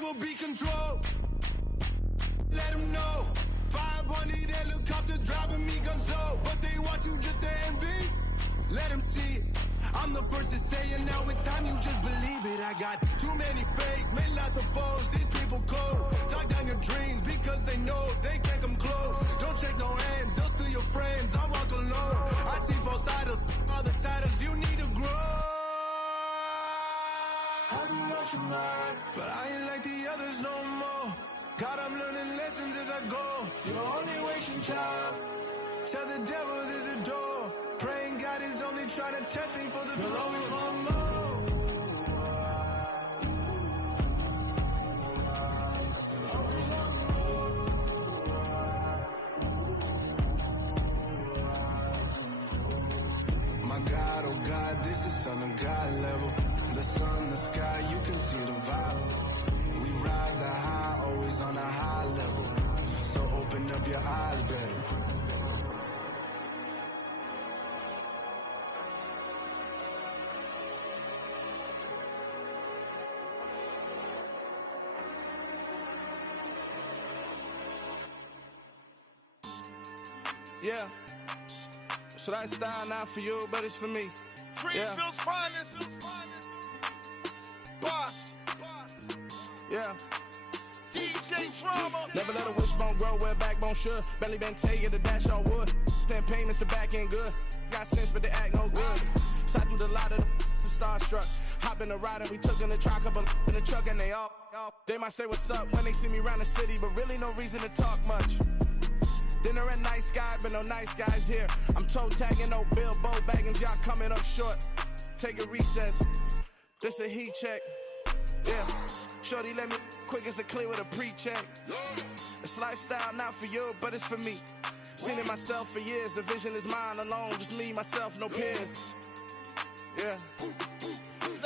never be controlled. Let them know. 500 helicopters driving me gunso, but they want you just to envy. Let them see it. I'm the first to say it, now it's time you just believe it. I got too many fakes, made lots of foes. These people cold. Talk down your dreams because they know they can't come close. Don't shake no hands, they'll steal your friends. I walk alone. I see false idols, other titles. You need to grow. I've been watching mine, but I ain't like the others no more. God, I'm learning lessons as I go. You're only wasting time. Tell the devil there's a door. Praying God is only trying to test me for the throne. You'll always want more. My God, oh God, this is Son of God level. The sun, the sky, you can see the vibe. We ride the high, always on a high level. So open up your eyes, better. Yeah, so that style not for you, but it's for me. Greenfield's finest. Boss. Yeah. DJ Drama. Never let a wishbone grow where backbone should. Belly been taking the dash all wood. 10 payments, the back end good. Got sense, but they act no good. Side through the lot of the starstruck. Hop in the ride and we took in the truck, couple in the truck, and they all. They might say what's up when they see me around the city, but really no reason to talk much. Dinner and nice guy, but no nice guys here. I'm toe tagging, no Bilbo Baggins, y'all coming up short. Take a recess, this a heat check. Yeah, shorty let me quick as a clear with a pre-check. It's lifestyle not for you, but it's for me. Seen it myself for years, the vision is mine alone. Just me, myself, no peers. Yeah.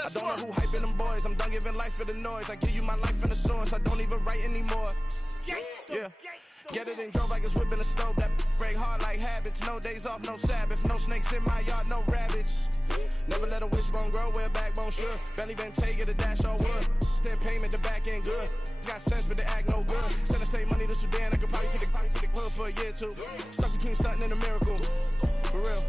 I don't know who hyping them boys, I'm done giving life for the noise. I give you my life in the source, I don't even write anymore. Yeah. Get it and drove like it's whipping the stove. That break hard like habits. No days off, no Sabbath. No snakes in my yard, no rabbits. Never let a wishbone grow where backbone should. Belly been taking the dash all wood. 10 payment, the back end good. Got sense, but they act no good. Send the same money to Sudan. I could probably take the hood for a year or two. Stuck between stunting and a miracle. For real.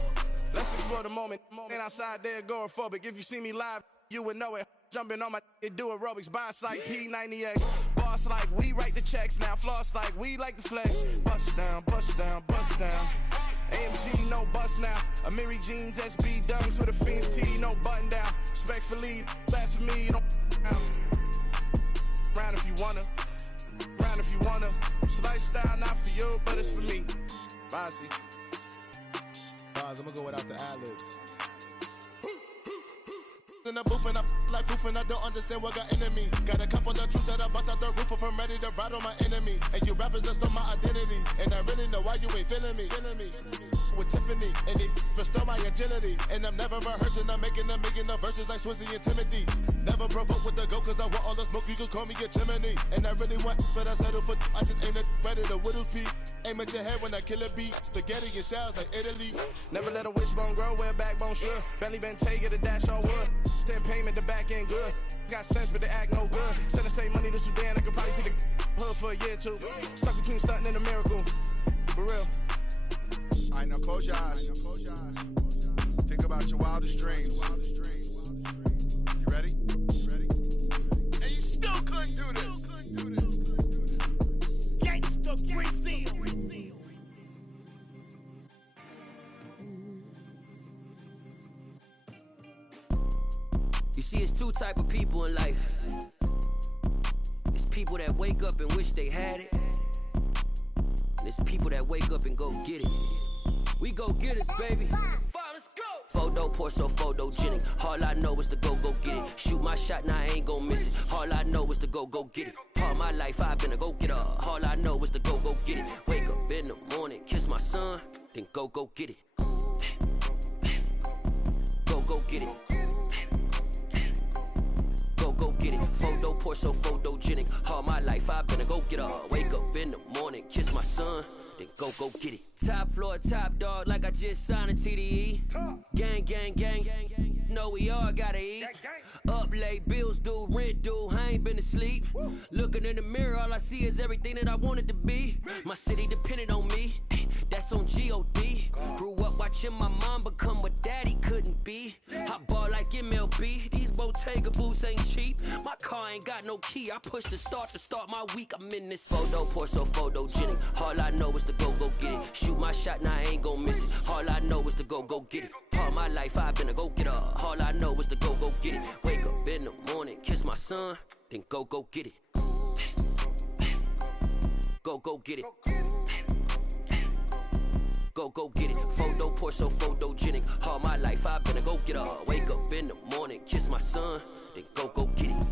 Let's explore the moment. Ain't outside there agoraphobic. If you see me live, you would know it. Jumping on my do aerobics, boss like P90X. Boss like we write the checks now. Floss like we like the flex. Bust down, bust down, bust down. AMG, no bust now. Amiri jeans, SB dunks with a Fiends T, no button down. Respectfully, best for me, don't down. Round if you wanna, round if you wanna. It's lifestyle not for you, but it's for me. Bossy. I'm gonna go without the ad-libs. In the booth and I like proof and I don't understand what got into me. Got a couple of truths that I bust out the roof if I'm ready to rattle my enemy. And you rappers just stole my identity, and I really know why you ain't feeling me. With Tiffany, and they restore my agility. And I'm never rehearsing, I'm making them verses like Swizzy and Timothy. Never provoke with the go, cause I want all the smoke, you can call me a chimney. And I really want, but I settle for, I just aim it ready to widow's peak. Aim at your head when I kill a beat. Spaghetti and shells like Italy. Never let a wishbone grow where backbone should. Belly been taking the dash all wood. 10 payment, the back end good. Got sense, but they act no good. Send the same money to Sudan, I could probably take the hood for a year or two. Stuck between stunting and a miracle. For real. Alright, now close your eyes. Think about your wildest dreams. You ready? And you still couldn't do this. Gangsta Brazil. You see, it's two type of people in life. It's people that wake up and wish they had it. And it's people that wake up and go get it. We go get it, baby. Let's go. Photo pour so photogenic. All I know is to go get it. Shoot my shot, now I ain't gon' miss it. All I know is to go get it. All my life I've been a go-getter. All I know is to go get it. Wake up in the morning, kiss my son, then go get it. Go get it. Go get it. Photo pour so photogenic. All my life I've been a go-getter. Wake up in the morning, kiss my son, then go get it. Top floor, top dog, like I just signed a TDE. Gang, gang, gang, know we all gotta eat. Up late, bills due, rent due, I ain't been asleep. Looking in the mirror, all I see is everything that I wanted to be. My city depended on me, that's on G.O.D. Grew up watching my mom become what daddy couldn't be. I ball like MLB, these Bottega boots ain't cheap. My car ain't got no key, I push the start to start my week. I'm in this photo, pour so photogenic. All I know is to go get it. Shoot my shot, now I ain't gon' miss it. All I know is to go get it. All my life I've been a go-getter. All I know is to go get it. Wake up in the morning, kiss my son, then go get it. Go get it. Go get it. Photo, pour so photogenic. All my life I've been a go-getter. Wake up in the morning, kiss my son, then go get it.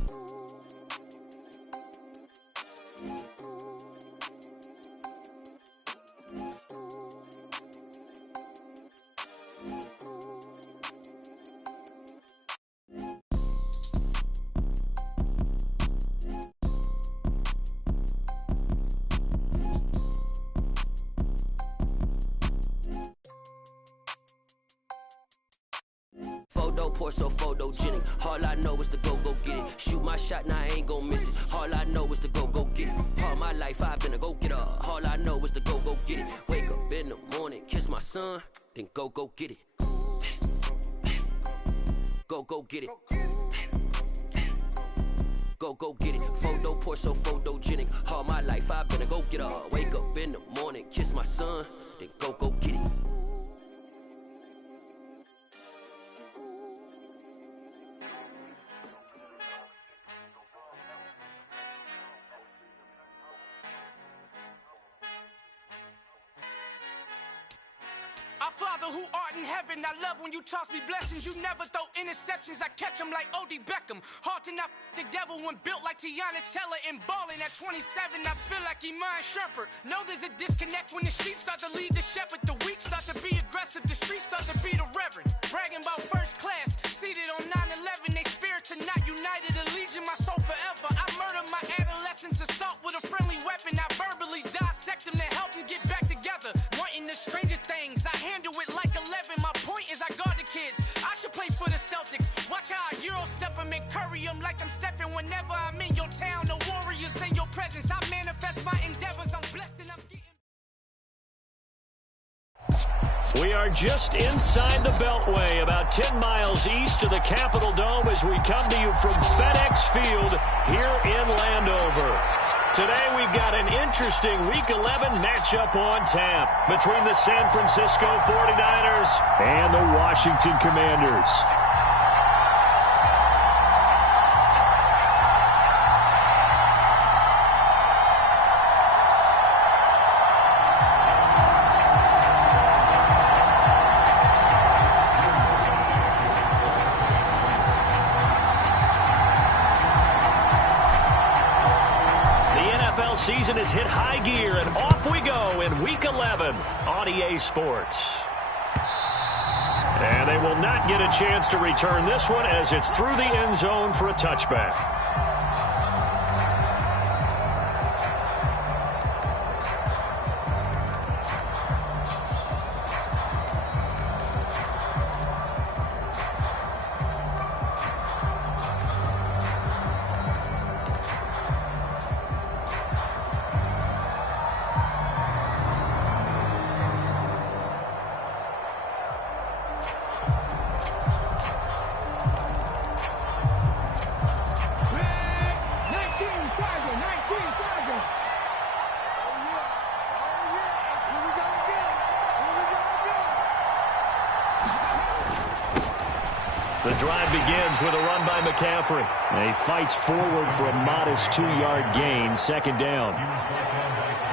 Photo, pour so photogenic. All I know is to go get it. Shoot my shot, now I ain't gon' miss it. All I know is to go get it. All my life I've been a go-getter. All I know is to go get it. Wake up in the morning, kiss my son, then go get it. Go get it. Go get it. Photo, pour so photogenic. All my life I've been a go-getter. Wake up in the morning, kiss my son, then go get it. Our Father who art in heaven, I love when you toss me blessings. You never throw interceptions, I catch them like O.D. Beckham. Hard to not the devil when built like Tiana Teller and balling at 27. I feel like Iman Shumpert. Know there's a disconnect when the sheep start to lead the shepherd. The weak start to be aggressive, the streets start to be the reverend. Bragging about first class, seated on 9/11. They spirits are not united, a legion, my soul forever. I murder my adolescence, assault with a friendly weapon. I verbally dissect them to help them get back together. Wanting the stranger things, I handle it like 11. My point is I guard the kids. I should play for the Celtics. Watch how I Euro step them and curry them like I'm Stephen. Whenever I'm in your town, the Warriors in your presence. I manifest my endeavors. I'm blessed and I'm getting. We are just inside the Beltway, about 10 miles east of the Capitol Dome as we come to you from FedEx Field here in Landover. Today we've got an interesting Week 11 matchup on tap between the San Francisco 49ers and the Washington Commanders. Season has hit high gear, and off we go in Week 11 on EA Sports. And they will not get a chance to return this one as it's through the end zone for a touchback. The drive begins with a run by McCaffrey. And he fights forward for a modest 2-yard gain, second down.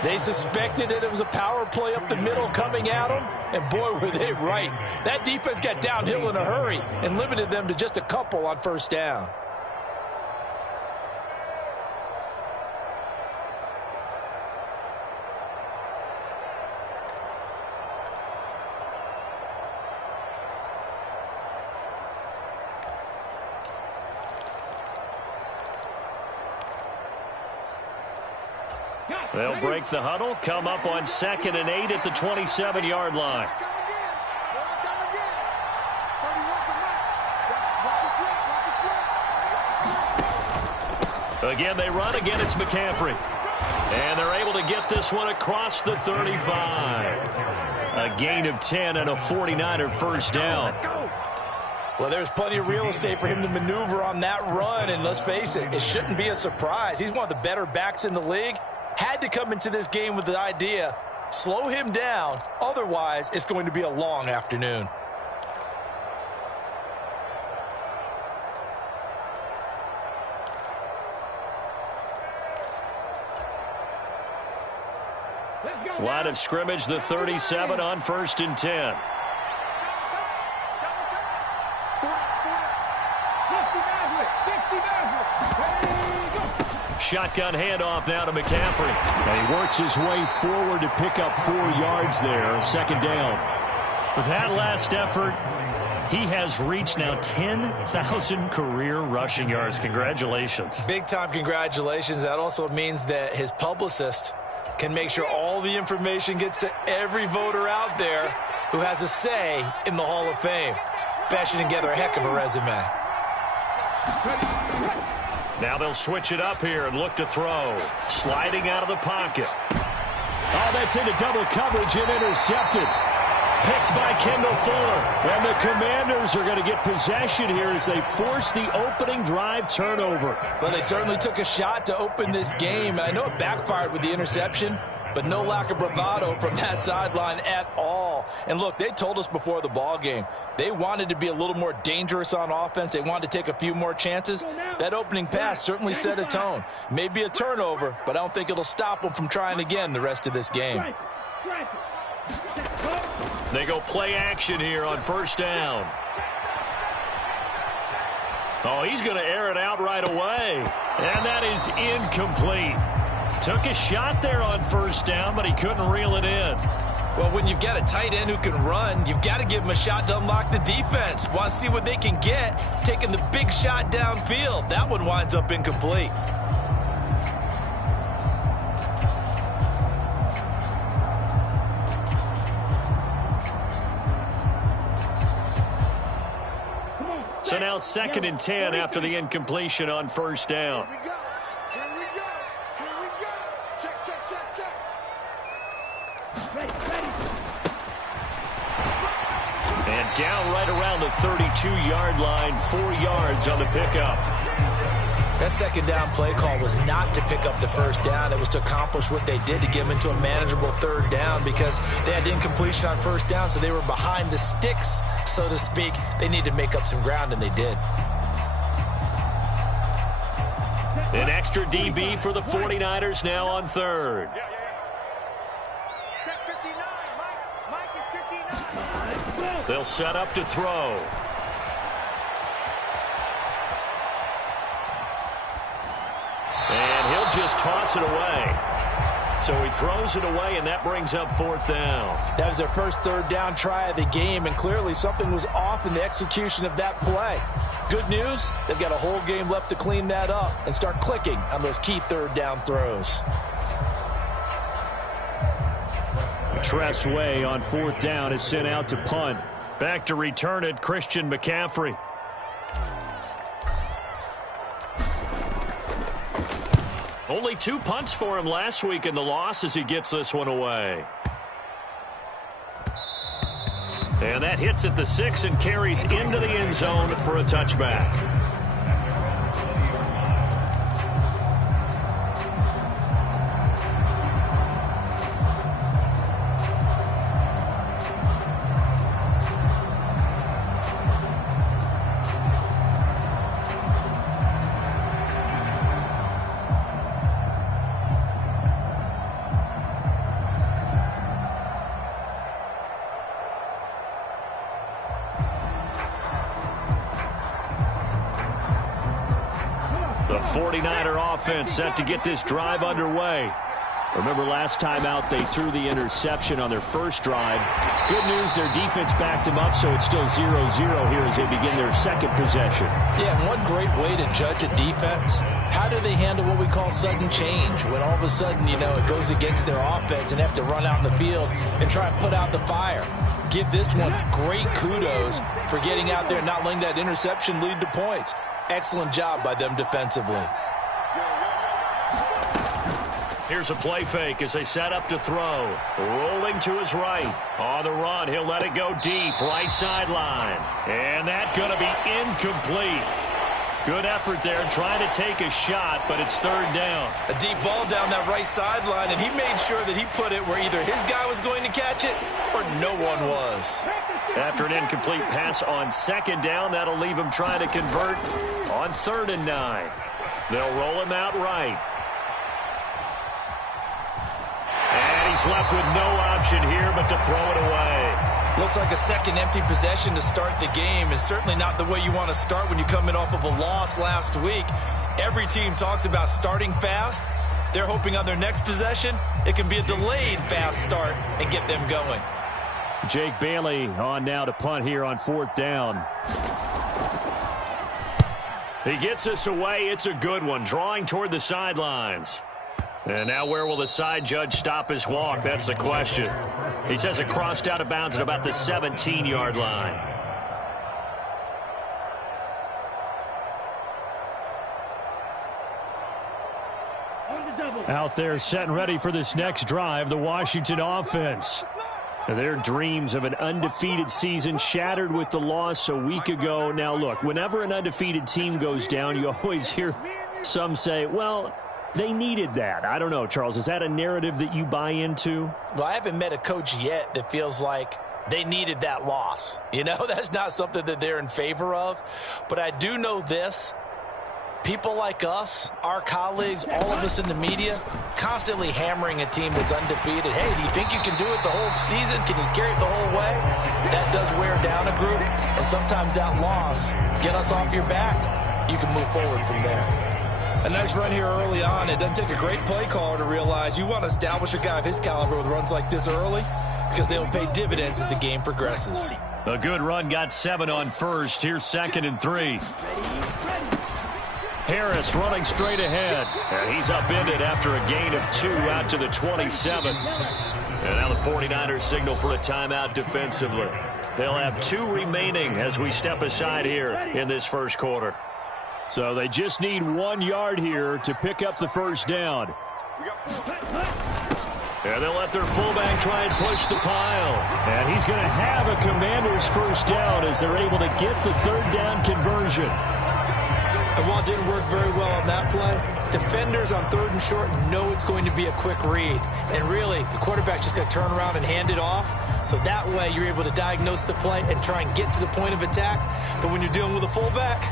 They suspected that it was a power play up the middle coming at them, and boy, were they right. That defense got downhill in a hurry and limited them to just a couple on first down. They'll break the huddle, come up on 2nd and 8 at the 27-yard line. Again, they run. Again, it's McCaffrey. And they're able to get this one across the 35. A gain of 10 and a 49er first down. Well, there's plenty of real estate for him to maneuver on that run. And let's face it, it shouldn't be a surprise. He's one of the better backs in the league. Had to come into this game with the idea, slow him down. Otherwise, it's going to be a long afternoon. Line of scrimmage, the 37 on 1st and 10. Shotgun handoff now to McCaffrey. And he works his way forward to pick up 4 yards there. 2nd down. With that last effort, he has reached now 10,000 career rushing yards. Congratulations. Big time congratulations. That also means that his publicist can make sure all the information gets to every voter out there who has a say in the Hall of Fame. Fashioning together a heck of a resume. Now they'll switch it up here and look to throw. Sliding out of the pocket. Oh, that's into double coverage and intercepted. Picked by Kendall Fuller. And the Commanders are going to get possession here as they force the opening drive turnover. Well, they certainly took a shot to open this game. And I know it backfired with the interception, but no lack of bravado from that sideline at all. And look, they told us before the ball game, they wanted to be a little more dangerous on offense. They wanted to take a few more chances. That opening pass certainly set a tone. Maybe a turnover, but I don't think it'll stop them from trying again the rest of this game. They go play action here on 1st down. Oh, he's going to air it out right away. And that is incomplete. Took a shot there on 1st down, but he couldn't reel it in. Well, when you've got a tight end who can run, you've got to give him a shot to unlock the defense. Want to see what they can get, taking the big shot downfield. That one winds up incomplete. So now 2nd and 10 after the incompletion on 1st down. Here we go. Here we go. Check, check, check, check. And down right around the 32-yard line, 4 yards on the pickup. That 2nd down play call was not to pick up the 1st down. It was to accomplish what they did to get them into a manageable 3rd down because they had incompletion on 1st down, so they were behind the sticks, so to speak. They needed to make up some ground, and they did. An extra DB for the 49ers now on 3rd. Check 59. Mike is 59. They'll set up to throw. And he'll just toss it away. So he throws it away, and that brings up 4th down. That was their first 3rd down try of the game, and clearly something was off in the execution of that play. Good news, they've got a whole game left to clean that up and start clicking on those key 3rd down throws. Tressway on 4th down is sent out to punt. Back to return it, Christian McCaffrey. Only 2 punts for him last week in the loss as he gets this one away. And that hits at the 6 and carries into the end zone for a touchback. The 49er offense set to get this drive underway. Remember last time out they threw the interception on their first drive. Good news, their defense backed them up, so it's still 0-0 here as they begin their second possession. Yeah, and one great way to judge a defense, how do they handle what we call sudden change? When all of a sudden, it goes against their offense and they have to run out in the field and try and put out the fire. Give this one great kudos for getting out there and not letting that interception lead to points. Excellent job by them defensively. Here's a play fake as they set up to throw. Rolling to his right. On the run, he'll let it go deep, right sideline. And that's going to be incomplete. Good effort there, trying to take a shot, but it's third down. A deep ball down that right sideline, and he made sure that he put it where either his guy was going to catch it or no one was. After an incomplete pass on second down, that'll leave him trying to convert on 3rd and 9. They'll roll him out right. And he's left with no option here but to throw it away. Looks like a second empty possession to start the game, and certainly not the way you want to start when you come in off of a loss last week. Every team talks about starting fast. They're hoping on their next possession it can be a delayed fast start and get them going. Jake Bailey on now to punt here on 4th down. He gets us away. It's a good one, drawing toward the sidelines. And now where will the side judge stop his walk? That's the question. He says it crossed out of bounds at about the 17-yard line. Out there set and ready for this next drive, the Washington offense. Their dreams of an undefeated season shattered with the loss a week ago. Now, look, whenever an undefeated team goes down, you always hear some say, well, they needed that. I don't know, Charles. Is that a narrative that you buy into? Well, I haven't met a coach yet that feels like they needed that loss. That's not something that they're in favor of. But I do know this. People like us, our colleagues, all of us in the media, constantly hammering a team that's undefeated. Hey, do you think you can do it the whole season? Can you carry it the whole way? That does wear down a group. And sometimes that loss, get us off your back, you can move forward from there. A nice run here early on. It doesn't take a great play caller to realize you want to establish a guy of his caliber with runs like this early because they'll pay dividends as the game progresses. A good run, got 7 on first. Here's 2nd and 3. Harris running straight ahead. And he's upended after a gain of 2 out to the 27. And now the 49ers signal for a timeout defensively. They'll have 2 remaining as we step aside here in this first quarter. So they just need 1 yard here to pick up the first down. And they'll let their fullback try and push the pile. And he's going to have a Commander's first down as they're able to get the 3rd down conversion. And while it didn't work very well on that play, defenders on 3rd and short know it's going to be a quick read. And really, the quarterback's just going to turn around and hand it off. So that way, you're able to diagnose the play and try and get to the point of attack. But when you're dealing with a fullback,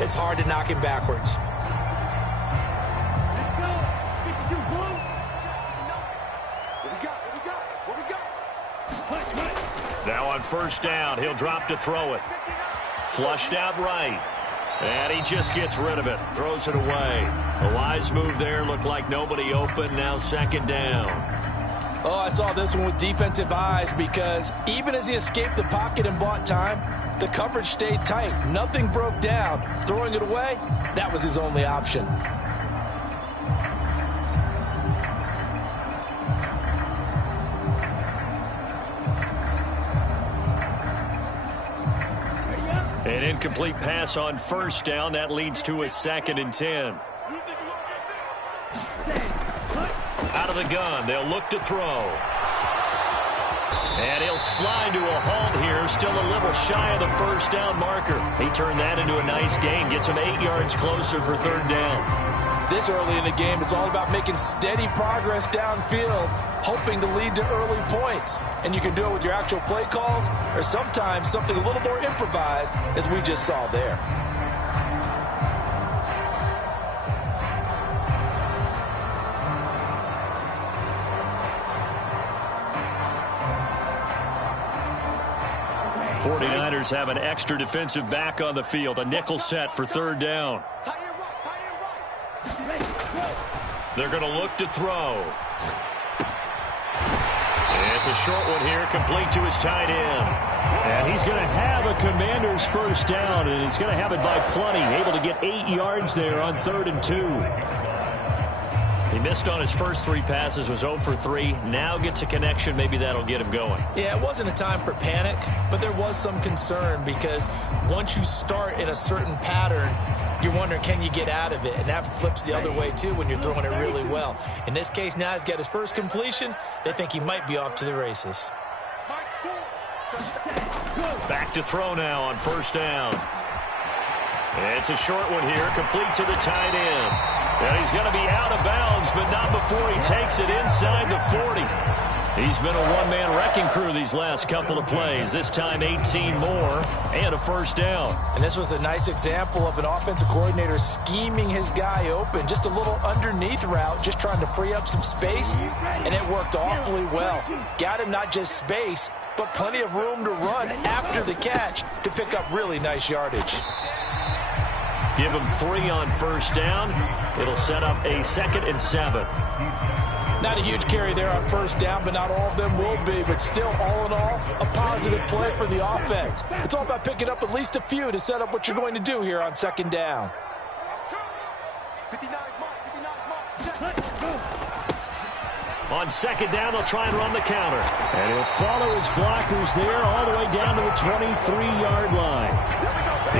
it's hard to knock him backwards. Now on first down, he'll drop to throw it. Flushed out right. And he just gets rid of it. Throws it away. A wise move there. Looked like nobody open. Now 2nd down. Oh, I saw this one with defensive eyes because even as he escaped the pocket and bought time, the coverage stayed tight. Nothing broke down. Throwing it away, that was his only option. An incomplete pass on first down. That leads to a 2nd and 10. Out of the gun, they'll look to throw. And he'll slide to a halt here, still a little shy of the first down marker. He turned that into a nice gain, gets him 8 yards closer for 3rd down. This early in the game, it's all about making steady progress downfield, hoping to lead to early points. And you can do it with your actual play calls or sometimes something a little more improvised, as we just saw there. '49ers have an extra defensive back on the field, a nickel set for 3rd down. They're going to look to throw. It's a short one here, complete to his tight end. And he's going to have a Commander's first down, and he's going to have it by plenty. Able to get 8 yards there on 3rd and 2. He missed on his first 3 passes, was 0 for 3. Now gets a connection. Maybe that'll get him going. Yeah, it wasn't a time for panic, but there was some concern because once you start in a certain pattern, you're wondering, can you get out of it? And that flips the other way, too, when you're throwing it really well. In this case, now he's got his first completion. They think he might be off to the races. Back to throw now on 1st down. It's a short one here, complete to the tight end. And he's going to be out of bounds, but not before he takes it inside the 40. He's been a one-man wrecking crew these last couple of plays. This time 18 more and a first down. And this was a nice example of an offensive coordinator scheming his guy open. Just a little underneath route, just trying to free up some space, and it worked awfully well. Got him not just space, but plenty of room to run after the catch to pick up really nice yardage. Give him 3 on 1st down. It'll set up a 2nd and 7. Not a huge carry there on 1st down, but not all of them will be. But still, all in all, a positive play for the offense. It's all about picking up at least a few to set up what you're going to do here on 2nd down. On 2nd down, they'll try and run the counter. And he'll follow his blockers there all the way down to the 23-yard line.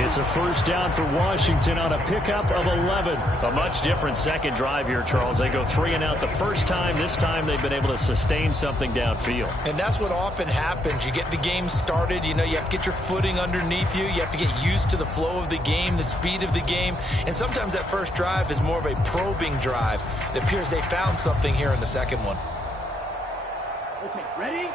It's a first down for Washington on a pickup of 11. A much different second drive here, Charles. They go 3 and out the first time. This time they've been able to sustain something downfield. And that's what often happens. You get the game started. You know, you have to get your footing underneath you. You have to get used to the flow of the game, the speed of the game. And sometimes that first drive is more of a probing drive. It appears they found something here in the second one. Okay, ready?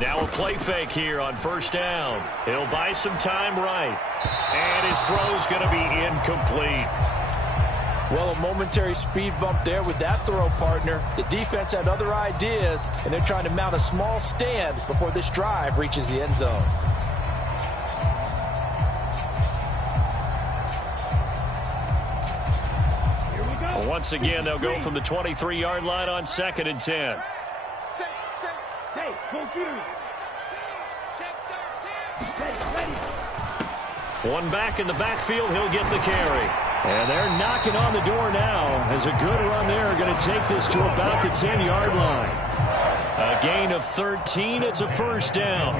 Now a play fake here on 1st down. He'll buy some time right. And his throw's going to be incomplete. Well, a momentary speed bump there with that throw, partner. The defense had other ideas, and they're trying to mount a small stand before this drive reaches the end zone. Well, once again, they'll go from the 23-yard line on 2nd and 10. One back in the backfield, he'll get the carry. And they're knocking on the door now as a good run there going to take this to about the 10-yard line. A gain of 13, it's a first down.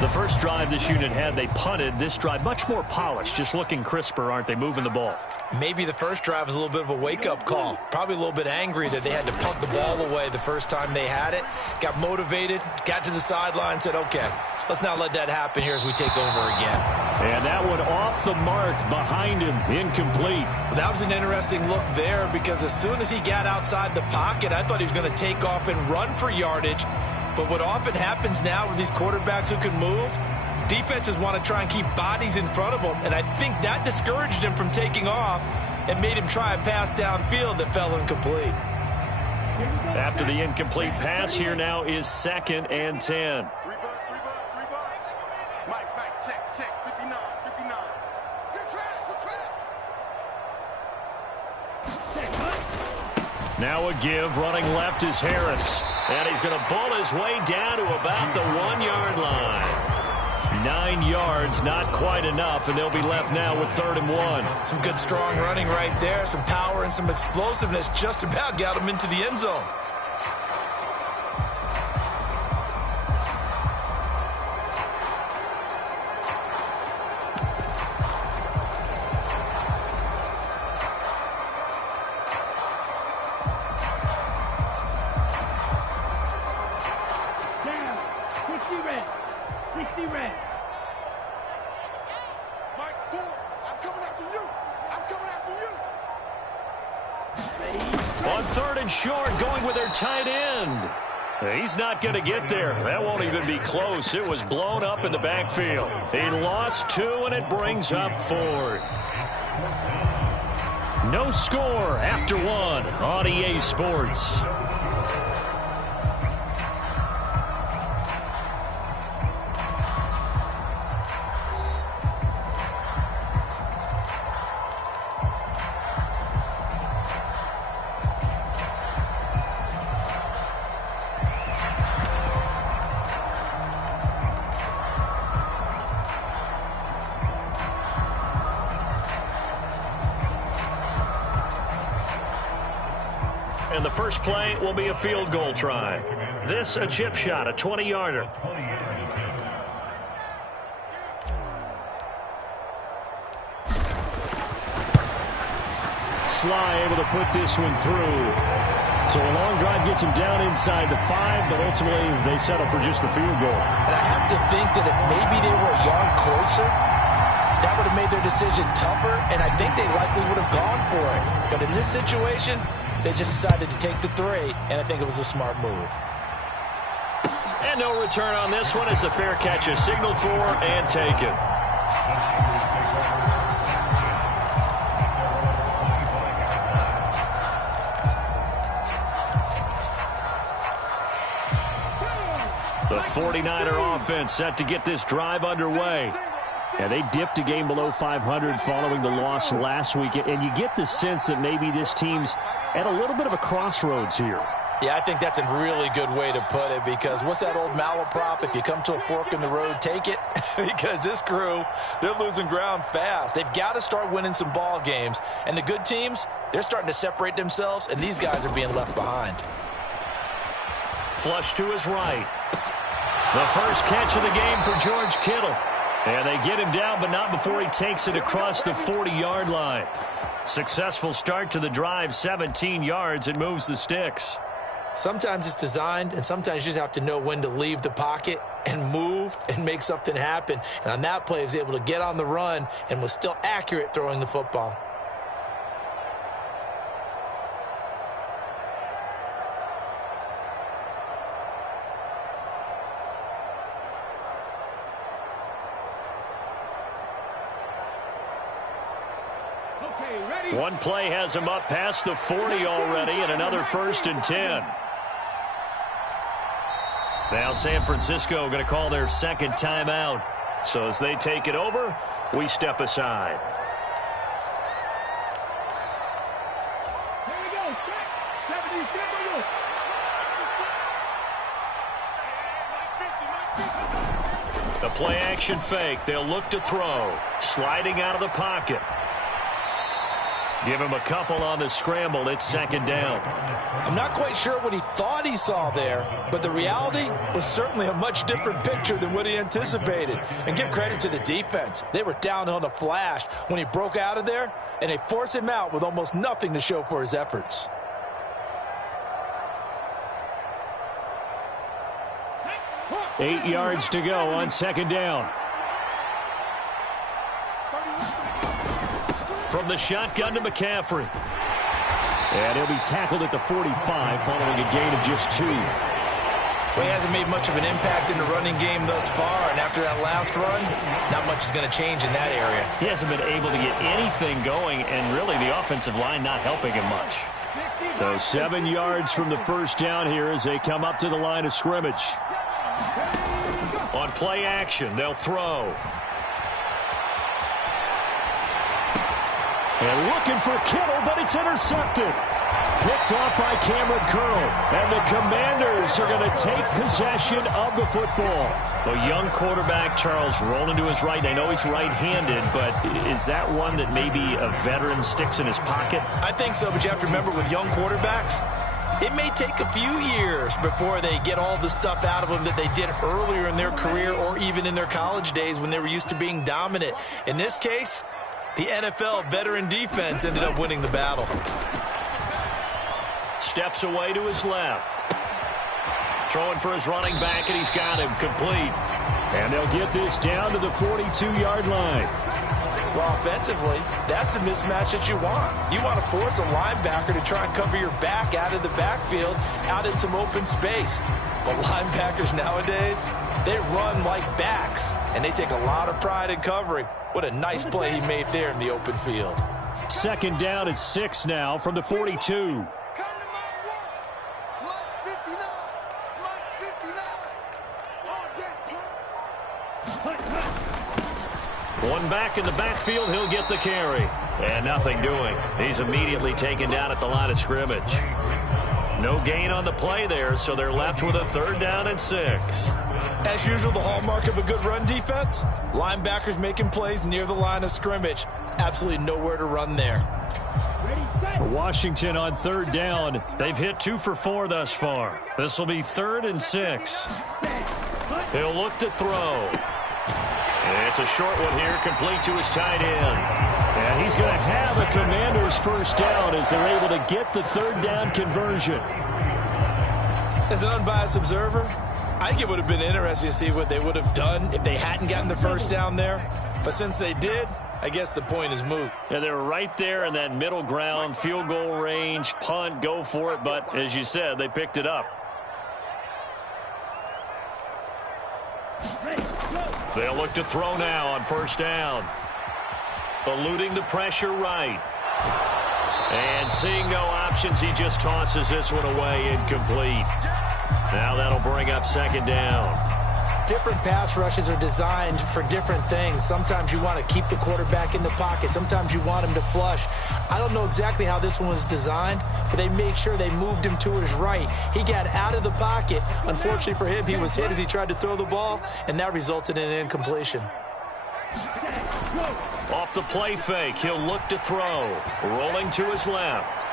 The first drive this unit had, they punted. This drive, much more polished, just looking crisper, aren't they, moving the ball? Maybe the first drive was a little bit of a wake-up call. Probably a little bit angry that they had to punt the ball away the first time they had it. Got motivated, got to the sideline, said, okay, let's not let that happen here as we take over again. And that one off the mark behind him, incomplete. That was an interesting look there because as soon as he got outside the pocket, I thought he was going to take off and run for yardage. But what often happens now with these quarterbacks who can move, defenses want to try and keep bodies in front of them, and I think that discouraged him from taking off and made him try a pass downfield that fell incomplete. After the incomplete pass, here now is 2nd and 10. Now a give, running left is Harris. And he's going to bull his way down to about the 1-yard line. 9 yards, not quite enough, and they'll be left now with 3rd and 1. Some good strong running right there, some power and some explosiveness just about got him into the end zone. On 3rd and short, going with their tight end. He's not going to get there. That won't even be close. It was blown up in the backfield. He lost 2, and it brings up 4th. No score after 1 on EA Sports. and the first play will be a field goal try. This a chip shot, a 20-yarder. Sly able to put this one through. So a long drive gets him down inside the 5, but ultimately they settle for just the field goal. And I have to think that if maybe they were a yard closer, that would have made their decision tougher, and I think they likely would have gone for it. But in this situation, they just decided to take the 3, and I think it was a smart move. And no return on this one as the fair catch is signaled for and taken. The 49er offense set to get this drive underway. Yeah, they dipped a game below 500 following the loss last week, and you get the sense that maybe this team's at a little bit of a crossroads here. Yeah, I think that's a really good way to put it, because what's that old malaprop? If you come to a fork in the road, take it. Because this crew, they're losing ground fast. They've got to start winning some ball games. And the good teams, they're starting to separate themselves, and these guys are being left behind. Flush to his right. The first catch of the game for George Kittle. And they get him down, but not before he takes it across the 40-yard line. Successful start to the drive, 17 yards, and moves the sticks. Sometimes it's designed, and sometimes you just have to know when to leave the pocket and move and make something happen. And on that play, he was able to get on the run and was still accurate throwing the football. One play has him up past the 40 already, and another 1st and 10. Now San Francisco going to call their second timeout. So as they take it over, we step aside. Here we go. 70. The play action fake. They'll look to throw. Sliding out of the pocket. Give him a couple on the scramble. It's 2nd down. I'm not quite sure what he thought he saw there, but the reality was certainly a much different picture than what he anticipated. And give credit to the defense. They were down on the flash when he broke out of there, and they forced him out with almost nothing to show for his efforts. Eight yards to go on 2nd down. From the shotgun to McCaffrey. And he'll be tackled at the 45 following a gain of just 2. Well, he hasn't made much of an impact in the running game thus far, and after that last run, not much is going to change in that area. He hasn't been able to get anything going, and really the offensive line not helping him much. So 7 yards from the first down here as they come up to the line of scrimmage. On play action, they'll throw. And looking for Kittle, but it's intercepted. Picked off by Cameron Curl. And the Commanders are going to take possession of the football. The young quarterback, Charles, rolling to his right. I know he's right-handed, but is that one that maybe a veteran sticks in his pocket? I think so, but you have to remember with young quarterbacks, it may take a few years before they get all the stuff out of them that they did earlier in their career or even in their college days when they were used to being dominant. In this case, the NFL veteran defense ended up winning the battle. Steps away to his left. Throwing for his running back, and he's got him complete. And they'll get this down to the 42-yard line. Well, offensively, that's the mismatch that you want. You want to force a linebacker to try and cover your back out of the backfield, out in some open space. But linebackers nowadays, they run like backs, and they take a lot of pride in covering. What a nice play he made there in the open field. 2nd down at 6 now from the 42. One back in the backfield, he'll get the carry. And nothing doing. He's immediately taken down at the line of scrimmage. No gain on the play there, so they're left with a 3rd down and 6. As usual, the hallmark of a good run defense, linebackers making plays near the line of scrimmage. Absolutely nowhere to run there. Washington on 3rd down. They've hit 2 for 4 thus far. This will be 3rd and 6. He'll look to throw. And it's a short one here, complete to his tight end. And he's going to have a Commander's 1st down as they're able to get the 3rd down conversion. As an unbiased observer, I think it would have been interesting to see what they would have done if they hadn't gotten the 1st down there. But since they did, I guess the point is moot. Yeah, they were right there in that middle ground, field goal range, punt, go for it. But as you said, they picked it up. They'll look to throw now on 1st down. Eluding the pressure right. And seeing no options, he just tosses this one away, incomplete. Now that'll bring up 2nd down. Different pass rushes are designed for different things. Sometimes you want to keep the quarterback in the pocket. Sometimes you want him to flush. I don't know exactly how this one was designed, but they made sure they moved him to his right. He got out of the pocket. Unfortunately for him, he was hit as he tried to throw the ball, and that resulted in an incompletion. Off the play fake, he'll look to throw. Rolling to his left.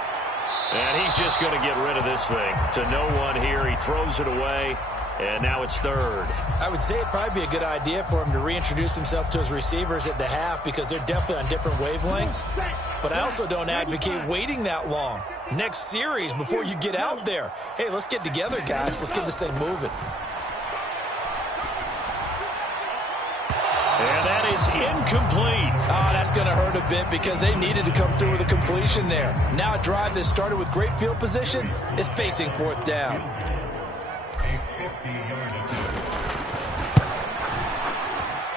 And he's just going to get rid of this thing. To no one here, he throws it away. And now it's 3rd. I would say it'd probably be a good idea for him to reintroduce himself to his receivers at the half because they're definitely on different wavelengths. But I also don't advocate waiting that long. Next series before you get out there. Hey, let's get together, guys. Let's get this thing moving. And that is incomplete. Oh, that's going to hurt a bit because they needed to come through with a completion there. Now a drive that started with great field position is facing 4th down.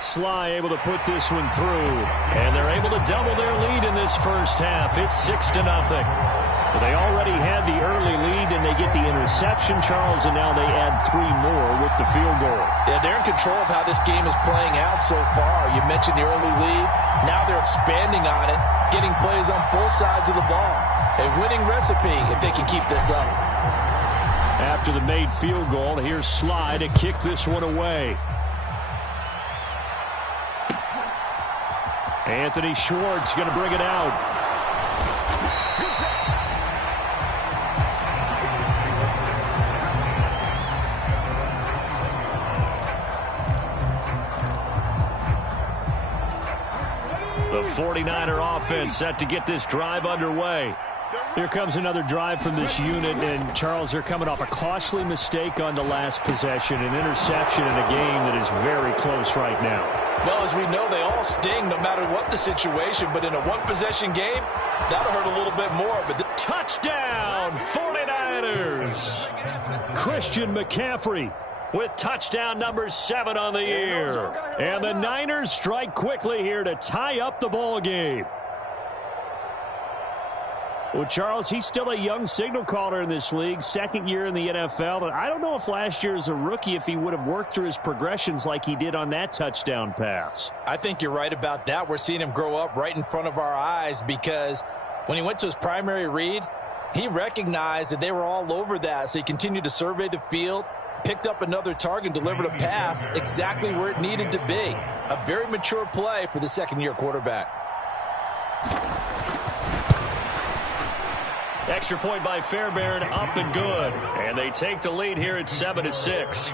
Sly able to put this one through, and they're able to double their lead in this 1st half. It's 6-0. But they already had the early lead, and they get the interception, Charles, and now they add 3 more with the field goal. Yeah, they're in control of how this game is playing out so far. You mentioned the early lead. Now they're expanding on it, getting plays on both sides of the ball. A winning recipe if they can keep this up. After the made field goal, here's Sly to kick this one away. Anthony Schwartz going to bring it out. The 49er offense set to get this drive underway. Here comes another drive from this unit, and Charles, they're coming off a costly mistake on the last possession, an interception in a game that is very close right now. Well, as we know, they all sting no matter what the situation, but in a one-possession game, that'll hurt a little bit more. But touchdown, 49ers! Christian McCaffrey with touchdown number 7 on the year. And the Niners strike quickly here to tie up the ball game. Well, Charles, he's still a young signal caller in this league, 2nd year in the NFL. But I don't know if last year as a rookie, if he would have worked through his progressions like he did on that touchdown pass. I think you're right about that. We're seeing him grow up right in front of our eyes because when he went to his primary read, he recognized that they were all over that. So he continued to survey the field, picked up another target, delivered a pass exactly where it needed to be. A very mature play for the 2nd-year quarterback. Extra point by Fairbairn, up and good. And they take the lead here at 7-6.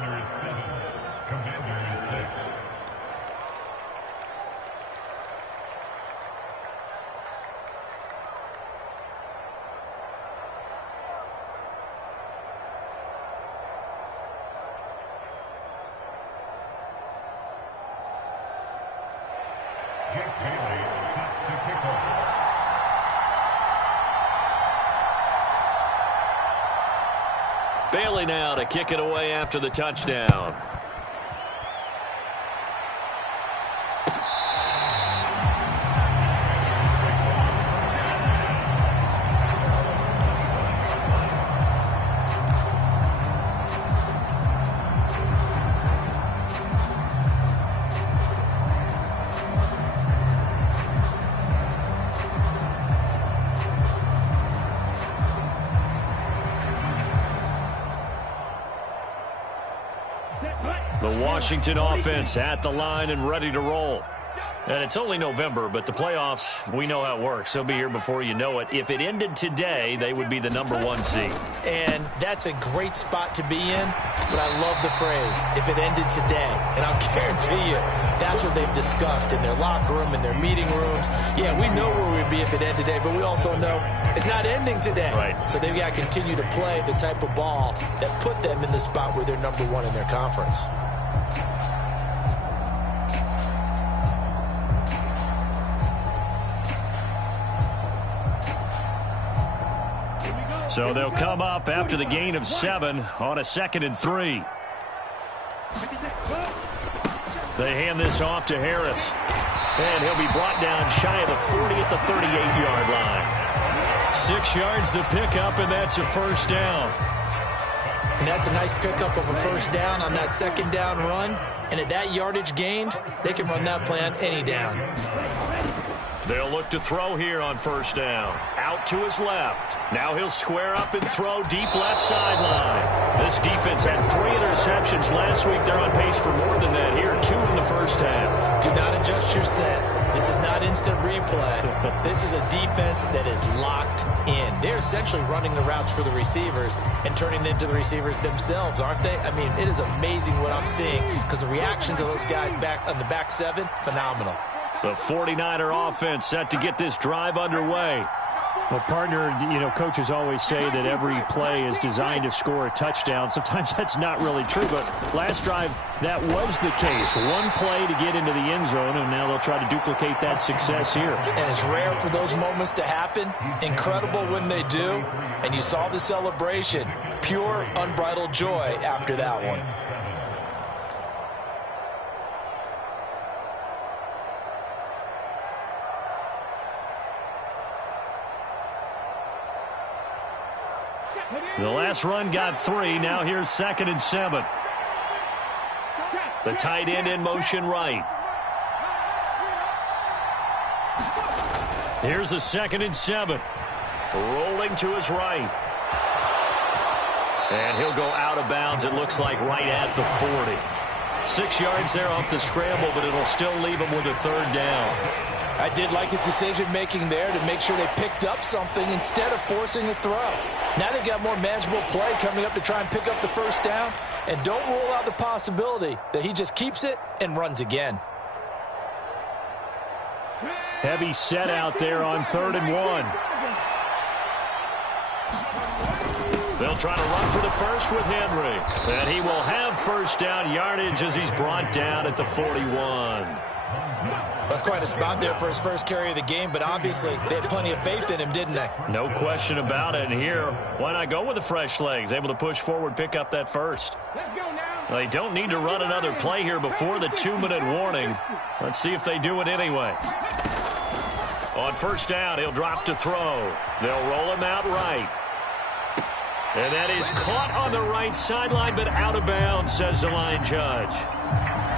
Bailey now to kick it away after the touchdown. Washington offense at the line and ready to roll. And it's only November, but the playoffs, we know how it works. They'll be here before you know it. If it ended today, they would be the #1 seed. And that's a great spot to be in, but I love the phrase, if it ended today. And I'll guarantee you, that's what they've discussed in their locker room, in their meeting rooms. Yeah, we know where we'd be if it ended today, but we also know it's not ending today. Right. So they've got to continue to play the type of ball that put them in the spot where they're #1 in their conference. So they'll come up after the gain of 7 on a 2nd and 3. They hand this off to Harris. And he'll be brought down shy of the 40 at the 38-yard line. 6 yards the pickup, and that's a first down. And that's a nice pickup of a first down on that 2nd down run. And at that yardage gained, they can run that play on any down. They'll look to throw here on first down. Out to his left. Now he'll square up and throw deep left sideline. This defense had 3 interceptions last week. They're on pace for more than that here. 2 in the first half. Do not adjust your set. This is not instant replay. This is a defense that is locked in. They're essentially running the routes for the receivers and turning into the receivers themselves, aren't they? I mean, it is amazing what I'm seeing because the reaction to those guys back on the back 7, phenomenal. The 49er offense set to get this drive underway. Well, partner, coaches always say that every play is designed to score a touchdown. Sometimes that's not really true, but last drive, that was the case. One play to get into the end zone, and now they'll try to duplicate that success here. And it's rare for those moments to happen. Incredible when they do. And you saw the celebration. Pure, unbridled joy after that one. The last run got 3. Now here's 2nd and 7. The tight end in motion right. Here's the 2nd and 7. Rolling to his right. And he'll go out of bounds, it looks like, right at the 40. 6 yards there off the scramble, but it'll still leave him with a 3rd down. I did like his decision-making there to make sure they picked up something instead of forcing a throw. Now they got more manageable play coming up to try and pick up the first down. And don't rule out the possibility that he just keeps it and runs again. Heavy set out there on 3rd and 1. They'll try to run for the first with Henry. And he will have first down yardage as he's brought down at the 41. That's quite a spot there for his first carry of the game, but obviously they had plenty of faith in him, didn't they? No question about it. And here, why not go with the fresh legs? Able to push forward, pick up that first. Let's go now. They don't need to run another play here before the 2-minute warning. Let's see if they do it anyway. On first down, he'll drop to throw. They'll roll him out right. And that is caught on the right sideline, but out of bounds, says the line judge.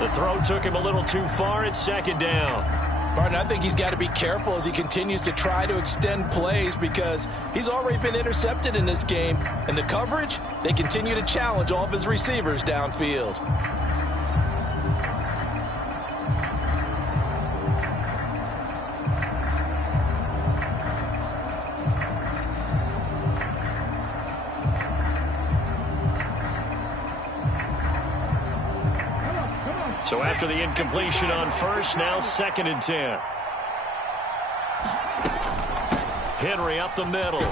The throw took him a little too far. It's 2nd down. Martin, I think he's got to be careful as he continues to try to extend plays because he's already been intercepted in this game. And the coverage, they continue to challenge all of his receivers downfield. So after the incompletion on first, now 2nd and 10. Henry up the middle. 4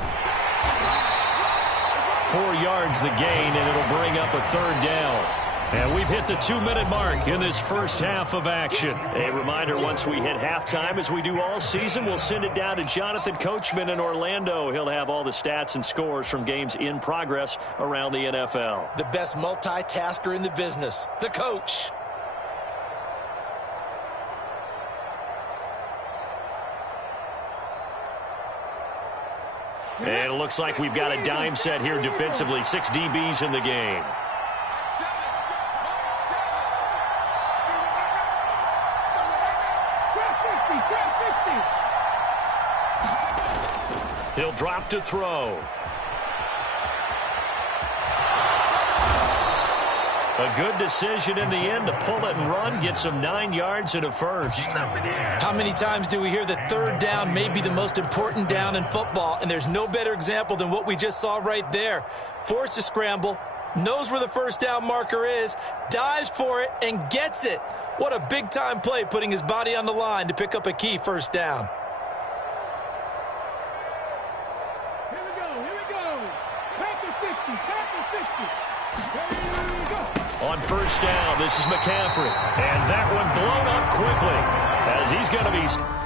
yards the gain, and it'll bring up a 3rd down. And we've hit the 2-minute mark in this first half of action. A reminder, once we hit halftime, as we do all season, we'll send it down to Jonathan Coachman in Orlando. He'll have all the stats and scores from games in progress around the NFL. The best multitasker in the business, the coach. And it looks like we've got a dime set here defensively. 6 DBs in the game. He'll drop to throw. A good decision in the end to pull it and run, get some 9 yards and a first. How many times do we hear that third down may be the most important down in football, and there's no better example than what we just saw right there. Forced to scramble, knows where the first down marker is, dives for it, and gets it. What a big-time play, putting his body on the line to pick up a key first down. Here we go. Packer 50, Packer 50. Here we go. On first down, this is McCaffrey. And that one blown up quickly as he's going to be...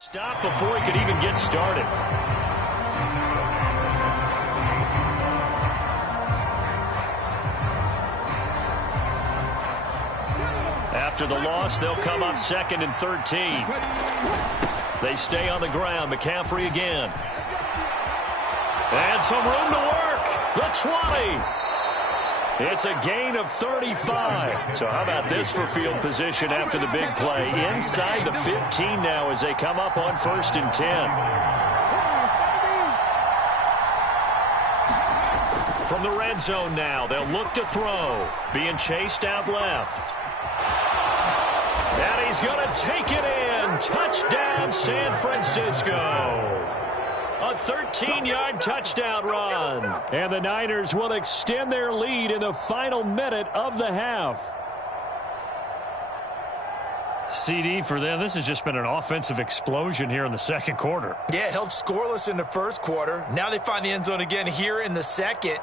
Stop before he could even get started. After the loss, they'll come up 2nd and 13. They stay on the ground. McCaffrey again. And some room to work. The 20. It's a gain of 35. So how about this for field position after the big play? Inside the 15 now as they come up on 1st and 10. From the red zone now, they'll look to throw. Being chased out left. And he's going to take it in. Touchdown, San Francisco. A 13-yard touchdown run. And the Niners will extend their lead in the final minute of the half. CD for them, this has just been an offensive explosion here in the second quarter. Yeah, held scoreless in the first quarter. Now they find the end zone again here in the second.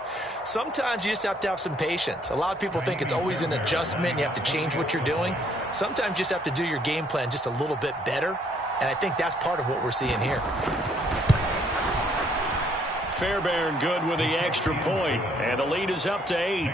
Sometimes you just have to have some patience. A lot of people think it's always an adjustment and you have to change what you're doing. Sometimes you just have to do your game plan just a little bit better. And I think that's part of what we're seeing here. Fairbairn good with the extra point, and the lead is up to 8.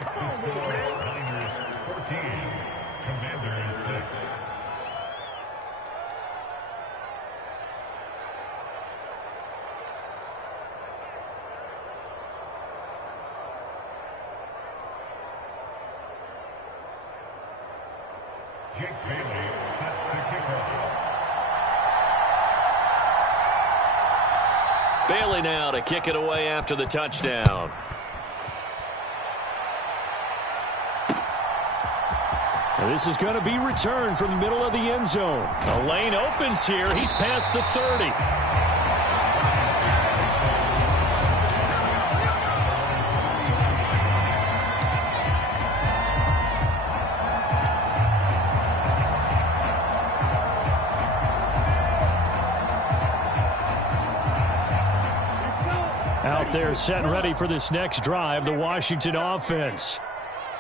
Bailey now to kick it away after the touchdown. And this is going to be returned from the middle of the end zone. A lane opens here. He's past the 30. Out there set and ready for this next drive, the Washington offense.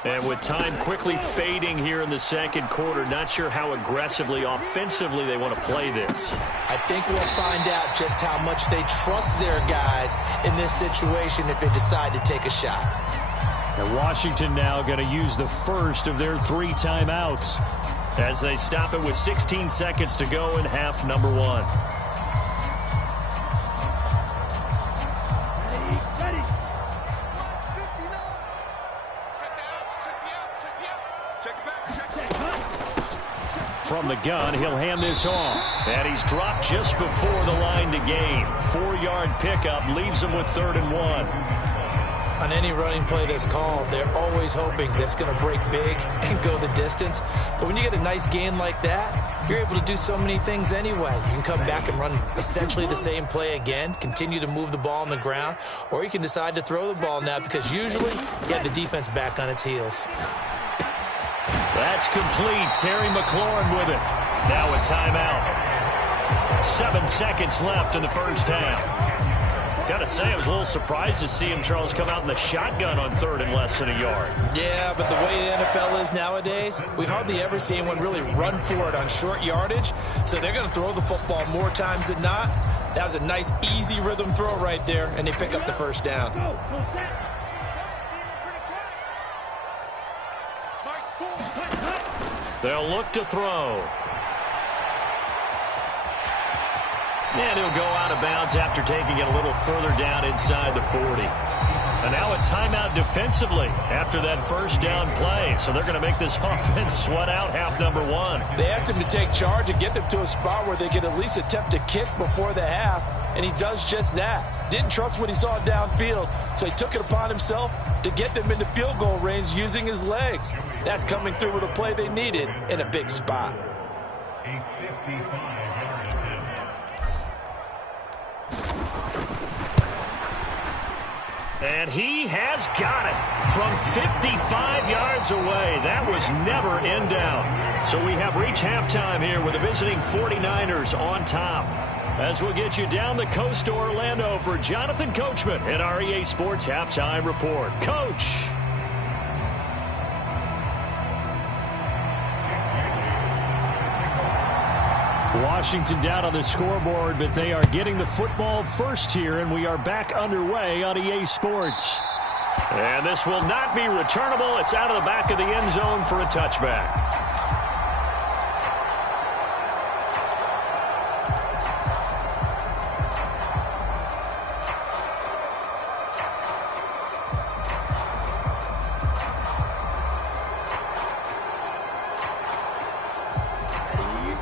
And with time quickly fading here in the second quarter, not sure how aggressively, offensively they want to play this. I think we'll find out just how much they trust their guys in this situation if they decide to take a shot. And Washington now going to use the first of their 3 timeouts as they stop it with 16 seconds to go in half number 1. From the gun, he'll hand this off. And he's dropped just before the line to gain. 4-yard pickup leaves him with 3rd and 1. On any running play that's called, they're always hoping that it's going to break big and go the distance. But when you get a nice gain like that, you're able to do so many things anyway. You can come back and run essentially the same play again, continue to move the ball on the ground, or you can decide to throw the ball now because usually you have the defense back on its heels. That's complete. Terry McLaurin with it. Now a timeout. 7 seconds left in the first half. Got to say, I was a little surprised to see him, Charles, come out in the shotgun on 3rd and less than a yard. Yeah, but the way the NFL is nowadays, we hardly ever see anyone really run for it on short yardage. So they're going to throw the football more times than not. That was a nice, easy rhythm throw right there, and they pick up the first down. They'll look to throw. And he'll go out of bounds after taking it a little further down inside the 40. And now a timeout defensively after that first down play. So they're going to make this offense sweat out half number 1. They asked him to take charge and get them to a spot where they could at least attempt to kick before the half, and he does just that. Didn't trust what he saw downfield, so he took it upon himself to get them into field goal range using his legs. That's coming through with a play they needed in a big spot. And he has got it from 55 yards away. That was never in doubt. So we have reached halftime here with the visiting 49ers on top. As we'll get you down the coast to Orlando for Jonathan Coachman in our EA Sports Halftime Report. Coach. Washington down on the scoreboard, but they are getting the football first here, and we are back underway on EA Sports. And this will not be returnable. It's out of the back of the end zone for a touchback.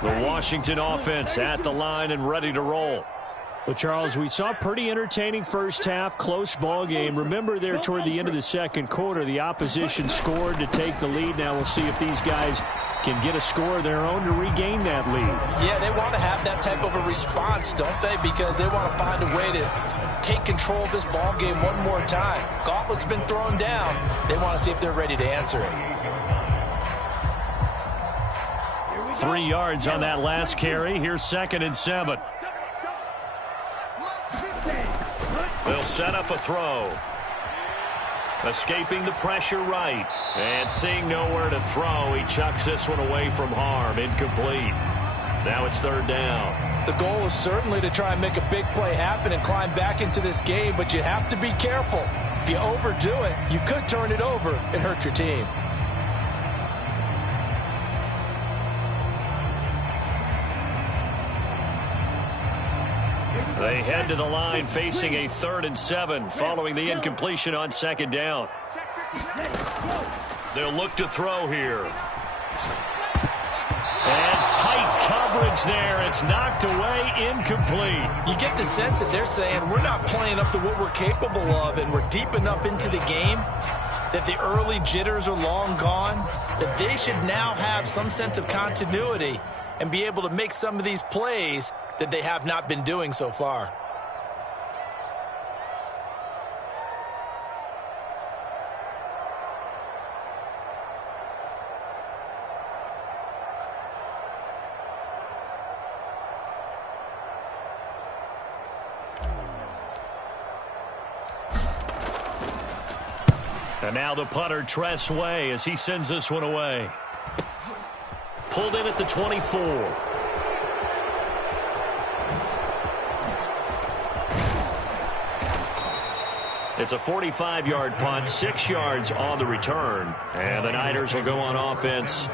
The Washington offense at the line and ready to roll. Well, Charles, we saw a pretty entertaining first half, close ball game. Remember there toward the end of the second quarter, the opposition scored to take the lead. Now we'll see if these guys can get a score of their own to regain that lead. Yeah, they want to have that type of a response, don't they? Because they want to find a way to take control of this ball game one more time. Gauntlet's been thrown down. They want to see if they're ready to answer it. 3 yards on that last carry. Here's 2nd and 7. They'll set up a throw. Escaping the pressure right. And seeing nowhere to throw, he chucks this one away from harm. Incomplete. Now it's 3rd down. The goal is certainly to try and make a big play happen and climb back into this game, but you have to be careful. If you overdo it, you could turn it over and hurt your team. They head to the line facing a 3rd and 7 following the incompletion on 2nd down. They'll look to throw here. And tight coverage there. It's knocked away, incomplete. You get the sense that they're saying we're not playing up to what we're capable of, and we're deep enough into the game that the early jitters are long gone, that they should now have some sense of continuity and be able to make some of these plays that they have not been doing so far. And now the punter, Tress Way, as he sends this one away. Pulled in at the 24. It's a 45-yard punt, 6 yards on the return. And the Niners will go on offense,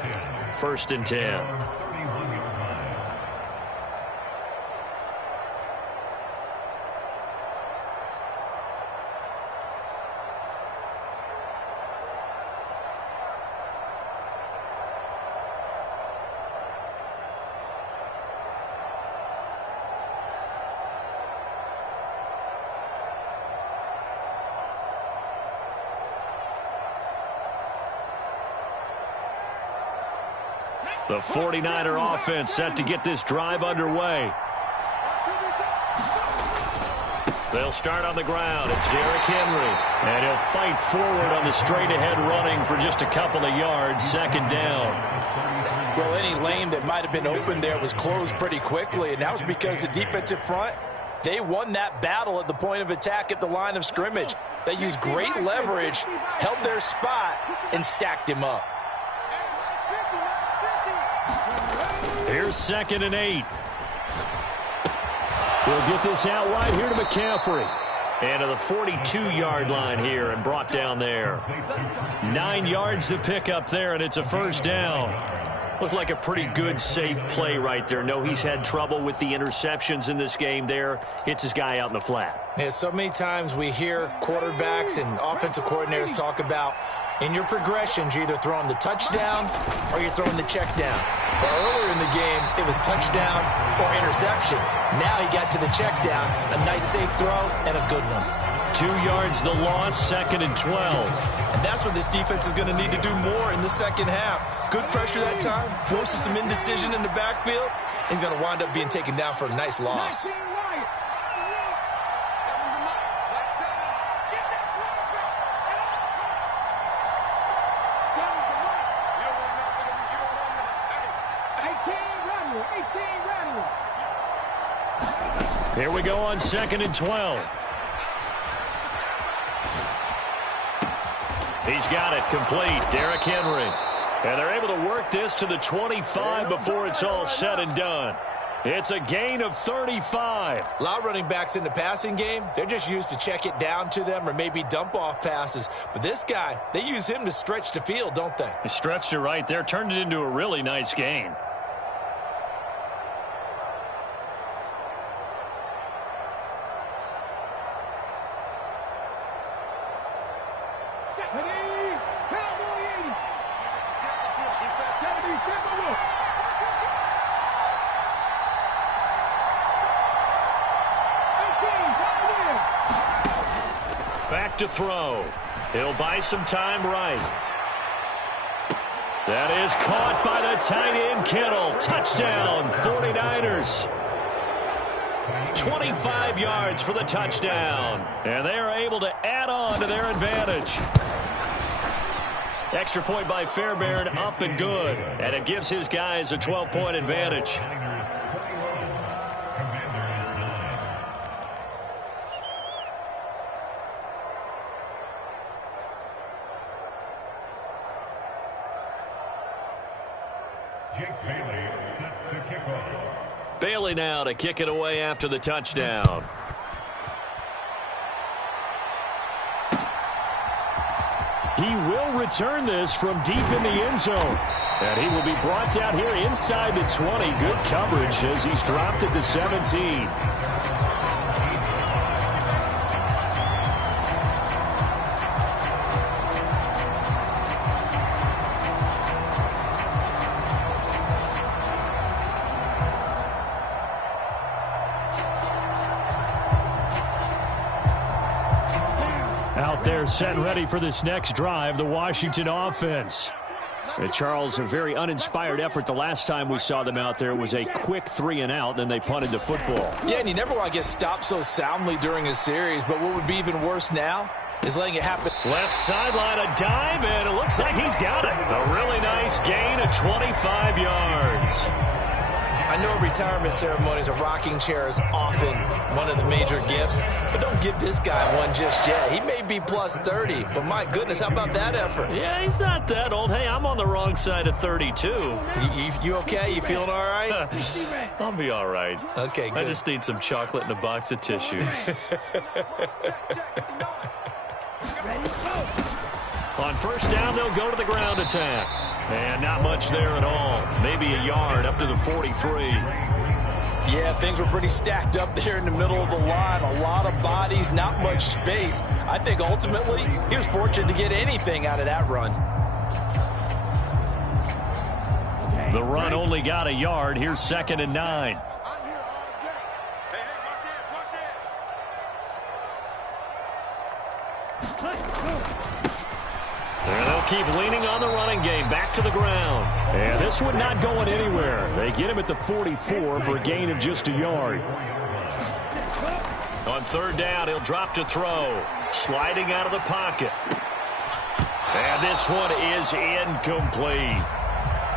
1st and 10. The 49er offense set to get this drive underway. They'll start on the ground. It's Derrick Henry. And he'll fight forward on the straight-ahead running for just a couple of yards. 2nd down. Well, any lane that might have been open there was closed pretty quickly, and that was because the defensive front, they won that battle at the point of attack at the line of scrimmage. They used great leverage, held their spot, and stacked him up. Here's 2nd and 8. We'll get this out wide here to McCaffrey. And to the 42-yard line here and brought down there. 9 yards to pick up there, and it's a 1st down. Looked like a pretty good, safe play right there. No, he's had trouble with the interceptions in this game there. Hits his guy out in the flat. Yeah, so many times we hear quarterbacks and offensive coordinators talk about in your progressions, you're either throwing the touchdown or you're throwing the check down. But earlier in the game, it was touchdown or interception. Now he got to the check down, a nice safe throw, and a good one. 2 yards the loss, 2nd and 12. And that's what this defense is going to need to do more in the second half. Good pressure that time, forces some indecision in the backfield. He's going to wind up being taken down for a nice loss. Here we go on 2nd and 12. He's got it complete. Derrick Henry. And they're able to work this to the 25 before it's all said and done. It's a gain of 35. A lot of running backs in the passing game, they're just used to check it down to them or maybe dump off passes. But this guy, they use him to stretch the field, don't they? He stretched it right there, turned it into a really nice gain. Back to throw. He'll buy some time right. That is caught by the tight end Kittle. Touchdown, 49ers. 25 yards for the touchdown. And they are able to add on to their advantage. Extra point by Fairbairn, up and good. And it gives his guys a 12-point advantage. Bailey now to kick it away after the touchdown. He will return this from deep in the end zone. And he will be brought down here inside the 20. Good coverage as he's dropped it to 17. Out there set and ready for this next drive, the Washington offense. And Charles, a very uninspired effort the last time we saw them out there. It was a quick 3 and out, then they punted the football. Yeah, and you never want to get stopped so soundly during a series, but what would be even worse now is letting it happen. Left sideline, a dive, and it looks like he's got it. A really nice gain of 25 yards. I know retirement ceremonies, a rocking chair is often one of the major gifts, but don't give this guy one just yet. He may be plus 30, but my goodness, how about that effort? Yeah, he's not that old. Hey, I'm on the wrong side of 32. You okay? You feeling all right? I'll be all right. Okay, good. I just need some chocolate and a box of tissues. On first down, they'll go to the ground attack. And not much there at all. Maybe a yard up to the 43. Yeah, things were pretty stacked up there in the middle of the line. A lot of bodies, not much space. I think ultimately he was fortunate to get anything out of that run. The run only got a yard. Here's 2nd and 9. And they'll keep leaning on the running game. Back to the ground. And this one not going anywhere. They get him at the 44 for a gain of just a yard. On third down, he'll drop to throw. Sliding out of the pocket. And this one is incomplete.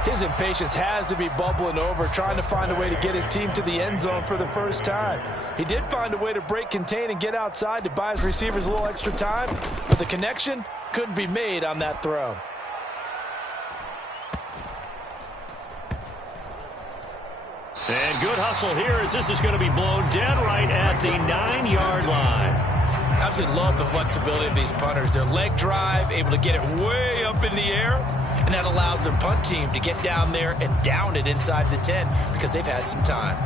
His impatience has to be bubbling over, trying to find a way to get his team to the end zone for the first time. He did find a way to break contain and get outside to buy his receivers a little extra time, but the connection couldn't be made on that throw. And good hustle here as this is going to be blown dead right at the 9-yard line. Absolutely love the flexibility of these punters. Their leg drive, able to get it way up in the air, and that allows their punt team to get down there and down it inside the 10 because they've had some time.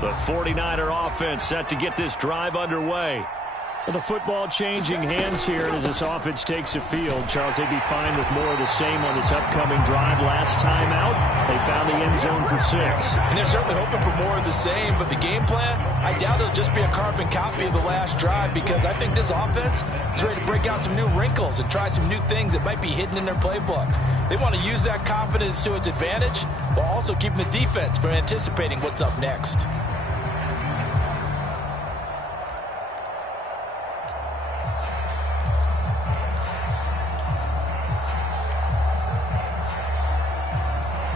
The 49er offense set to get this drive underway. Well, the football changing hands here as this offense takes the field. Charles, they'd be fine with more of the same on this upcoming drive. Last time out, they found the end zone for 6. And they're certainly hoping for more of the same, but the game plan, I doubt it'll just be a carbon copy of the last drive because I think this offense is ready to break out some new wrinkles and try some new things that might be hidden in their playbook. They want to use that confidence to its advantage while also keeping the defense from anticipating what's up next.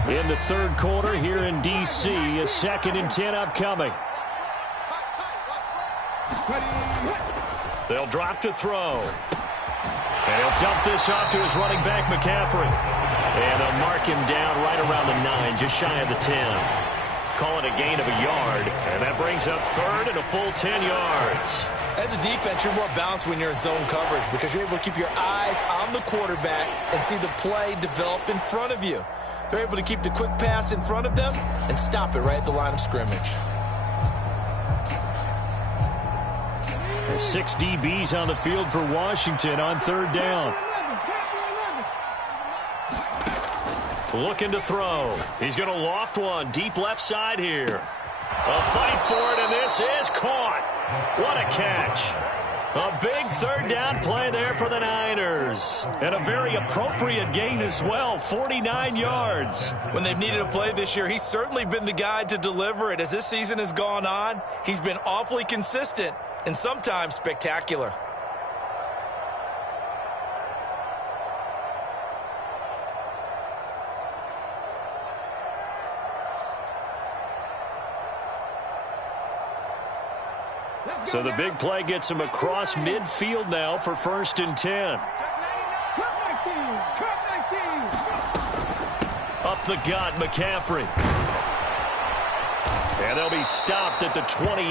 in the third quarter here in D.C. A 2nd and 10 upcoming. They'll drop to throw. And he'll dump this off to his running back, McCaffrey. And they'll mark him down right around the 9, just shy of the 10. Call it a gain of a yard. And that brings up 3rd and a full 10 yards. As a defense, you're more balanced when you're in zone coverage because you're able to keep your eyes on the quarterback and see the play develop in front of you. They're able to keep the quick pass in front of them and stop it right at the line of scrimmage. 6 DBs on the field for Washington on 3rd down. Looking to throw. He's going to loft one deep left side here. A fight for it, and this is caught. What a catch. A big 3rd down play there for the Niners. And a very appropriate gain as well, 49 yards. When they've needed a play this year, he's certainly been the guy to deliver it. As this season has gone on, he's been awfully consistent and sometimes spectacular. So the big play gets him across midfield now for 1st and 10. Up the gut, McCaffrey. And they'll be stopped at the 28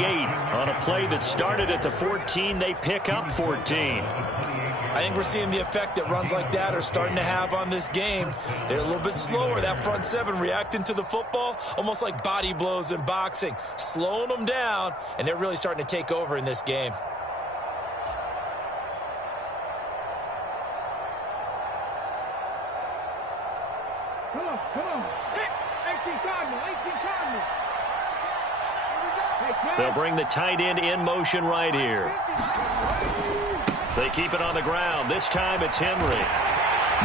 on a play that started at the 14. They pick up 14. I think we're seeing the effect that runs like that are starting to have on this game. They're a little bit slower, that front 7 reacting to the football, almost like body blows in boxing, slowing them down, and they're really starting to take over in this game. Come on. 18 Cardinal. They'll bring the tight end in motion right here. They keep it on the ground. This time it's Henry.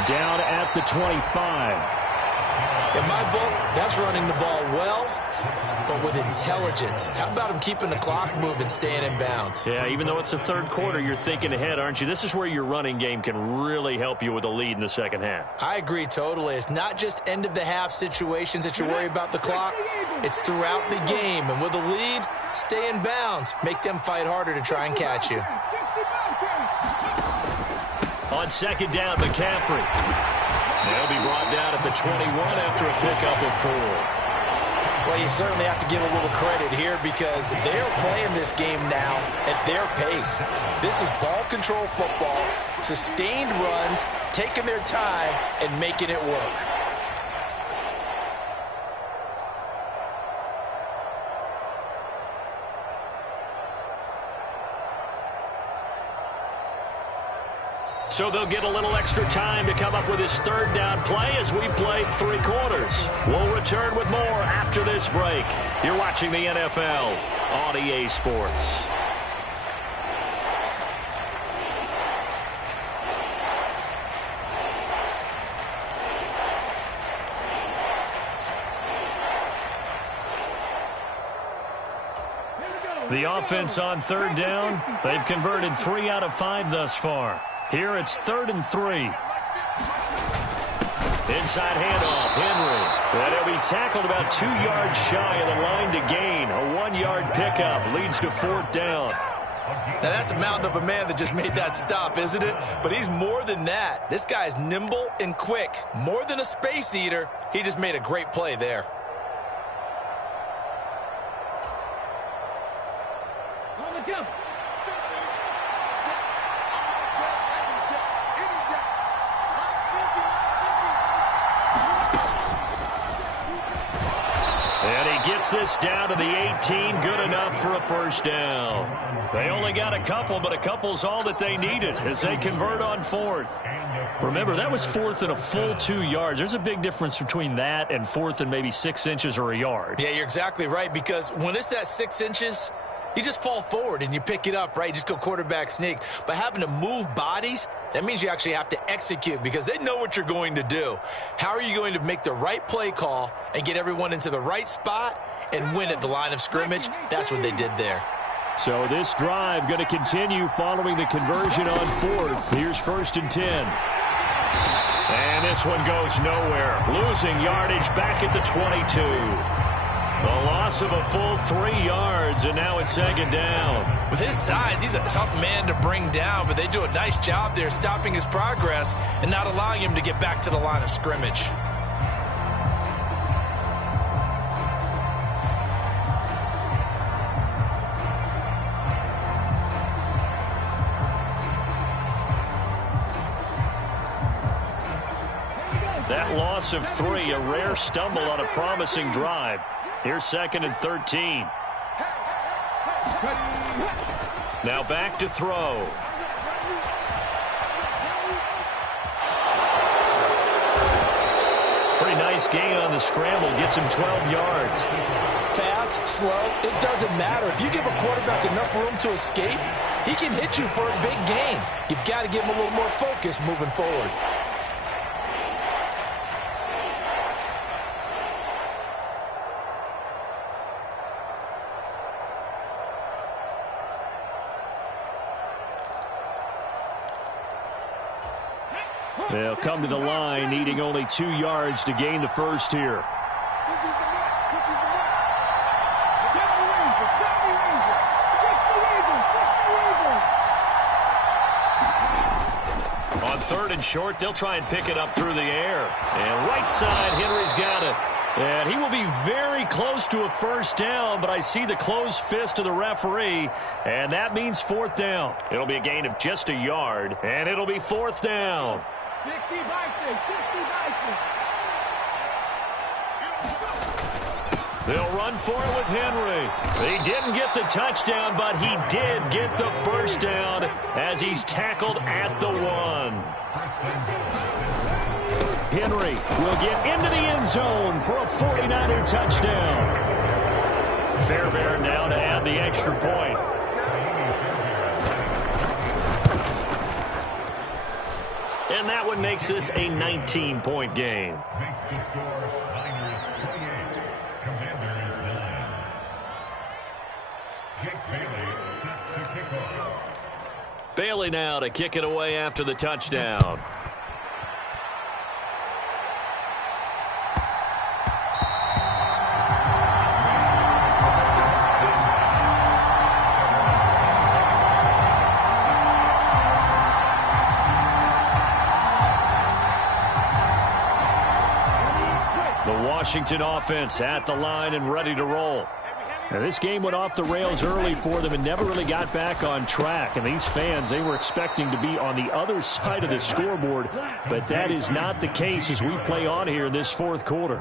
Down at the 25. In my book, that's running the ball well, but with intelligence. How about him keeping the clock moving, staying in bounds? Yeah, even though it's the 3rd quarter, you're thinking ahead, aren't you? This is where your running game can really help you with a lead in the 2nd half. I agree totally. It's not just end-of-the-half situations that you worry about the clock. It's throughout the game. And with a lead, stay in bounds. Make them fight harder to try and catch you. On 2nd down, McCaffrey. They'll be brought down at the 21 after a pickup of 4. Well, you certainly have to give a little credit here because they're playing this game now at their pace. This is ball control football, sustained runs, taking their time, and making it work. So they'll get a little extra time to come up with his 3rd down play as we played 3 quarters. We'll return with more after this break. You're watching the NFL on EA Sports. The offense on 3rd down, they've converted 3 out of 5 thus far. Here it's 3rd and 3. Inside handoff, Henry. And he'll be tackled about 2 yards shy of the line to gain. A 1-yard pickup leads to 4th down. Now that's a mountain of a man that just made that stop, isn't it? But he's more than that. This guy's nimble and quick. More than a space eater. He just made a great play there. On the jump. And he gets this down to the 18, good enough for a 1st down. They only got a couple, but a couple's all that they needed as they convert on 4th. Remember, that was 4th and a full 2 yards. There's a big difference between that and 4th and maybe 6 inches or a yard. Yeah, you're exactly right, because when it's that 6 inches, you just fall forward and you pick it up, right? You just go quarterback sneak. But having to move bodies, that means you actually have to execute because they know what you're going to do. How are you going to make the right play call and get everyone into the right spot and win at the line of scrimmage? That's what they did there. So this drive going to continue following the conversion on 4th. Here's 1st and 10. And this one goes nowhere. Losing yardage back at the 22. A loss of a full 3 yards, and now it's second down. With his size, he's a tough man to bring down, but they do a nice job there stopping his progress and not allowing him to get back to the line of scrimmage. That loss of 3, a rare stumble on a promising drive. Here's 2nd and 13. Now back to throw. Pretty nice gain on the scramble. Gets him 12 yards. Fast, slow, it doesn't matter. If you give a quarterback enough room to escape, he can hit you for a big gain. You've got to give him a little more focus moving forward. They'll come to the line, needing only 2 yards to gain the first here. On 3rd and short, they'll try and pick it up through the air. And right side, Henry's got it. And he will be very close to a first down, but I see the closed fist of the referee, and that means 4th down. It'll be a gain of just a yard, and it'll be 4th down. 60 by 6, 60 by 6. They'll run for it with Henry. He didn't get the touchdown, but he did get the first down as he's tackled at the 1. Henry will get into the end zone for a 49er touchdown. Fairbairn now to add the extra point. And that one makes this a 19-point game. Bailey now to kick it away after the touchdown. Washington offense at the line and ready to roll. Now, this game went off the rails early for them and never really got back on track. And these fans, they were expecting to be on the other side of the scoreboard, but that is not the case as we play on here in this 4th quarter.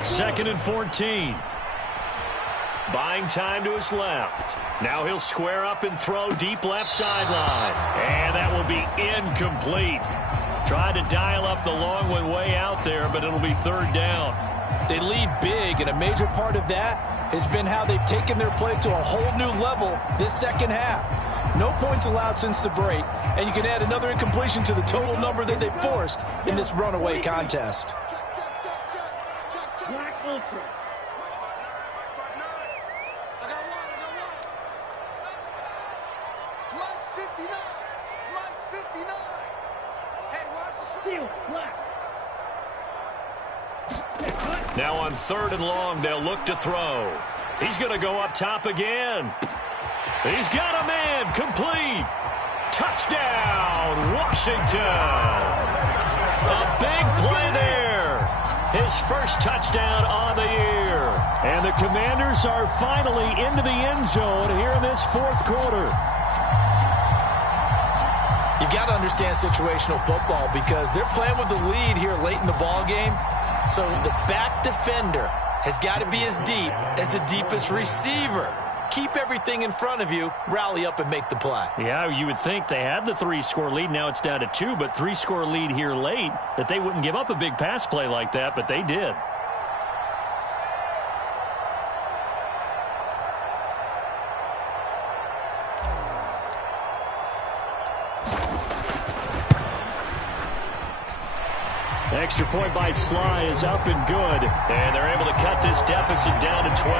2nd and 14. Buying time to his left. Now he'll square up and throw deep left sideline. And that will be incomplete. Tried to dial up the long one way out there, but it'll be 3rd down. They lead big, and a major part of that has been how they've taken their play to a whole new level this second half. No points allowed since the break, and you can add another incompletion to the total number that they forced in this runaway contest. Black Ultra. Now on 3rd and long, they'll look to throw. He's going to go up top again. He's got a man, complete. Touchdown, Washington. A big play there. His first touchdown on the year. And the Commanders are finally into the end zone here in this 4th quarter. You've got to understand situational football because they're playing with the lead here late in the ball game. So the back defender has got to be as deep as the deepest receiver. Keep everything in front of you, rally up and make the play. Yeah, you would think they had the 3-score lead. Now it's down to 2, but 3-score lead here late, that they wouldn't give up a big pass play like that, but they did. Extra point by Sly is up and good. And they're able to cut this deficit down to 12.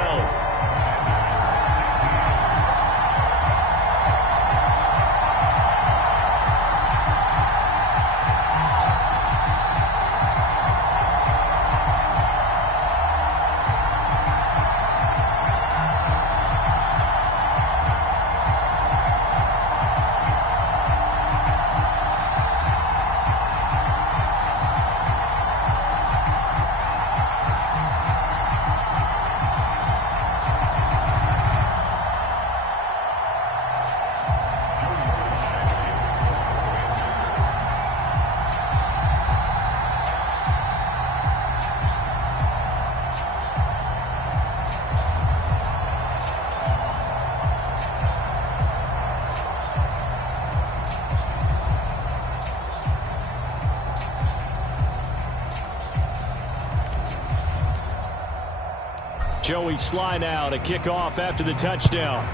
Joey Sly now to kick off after the touchdown.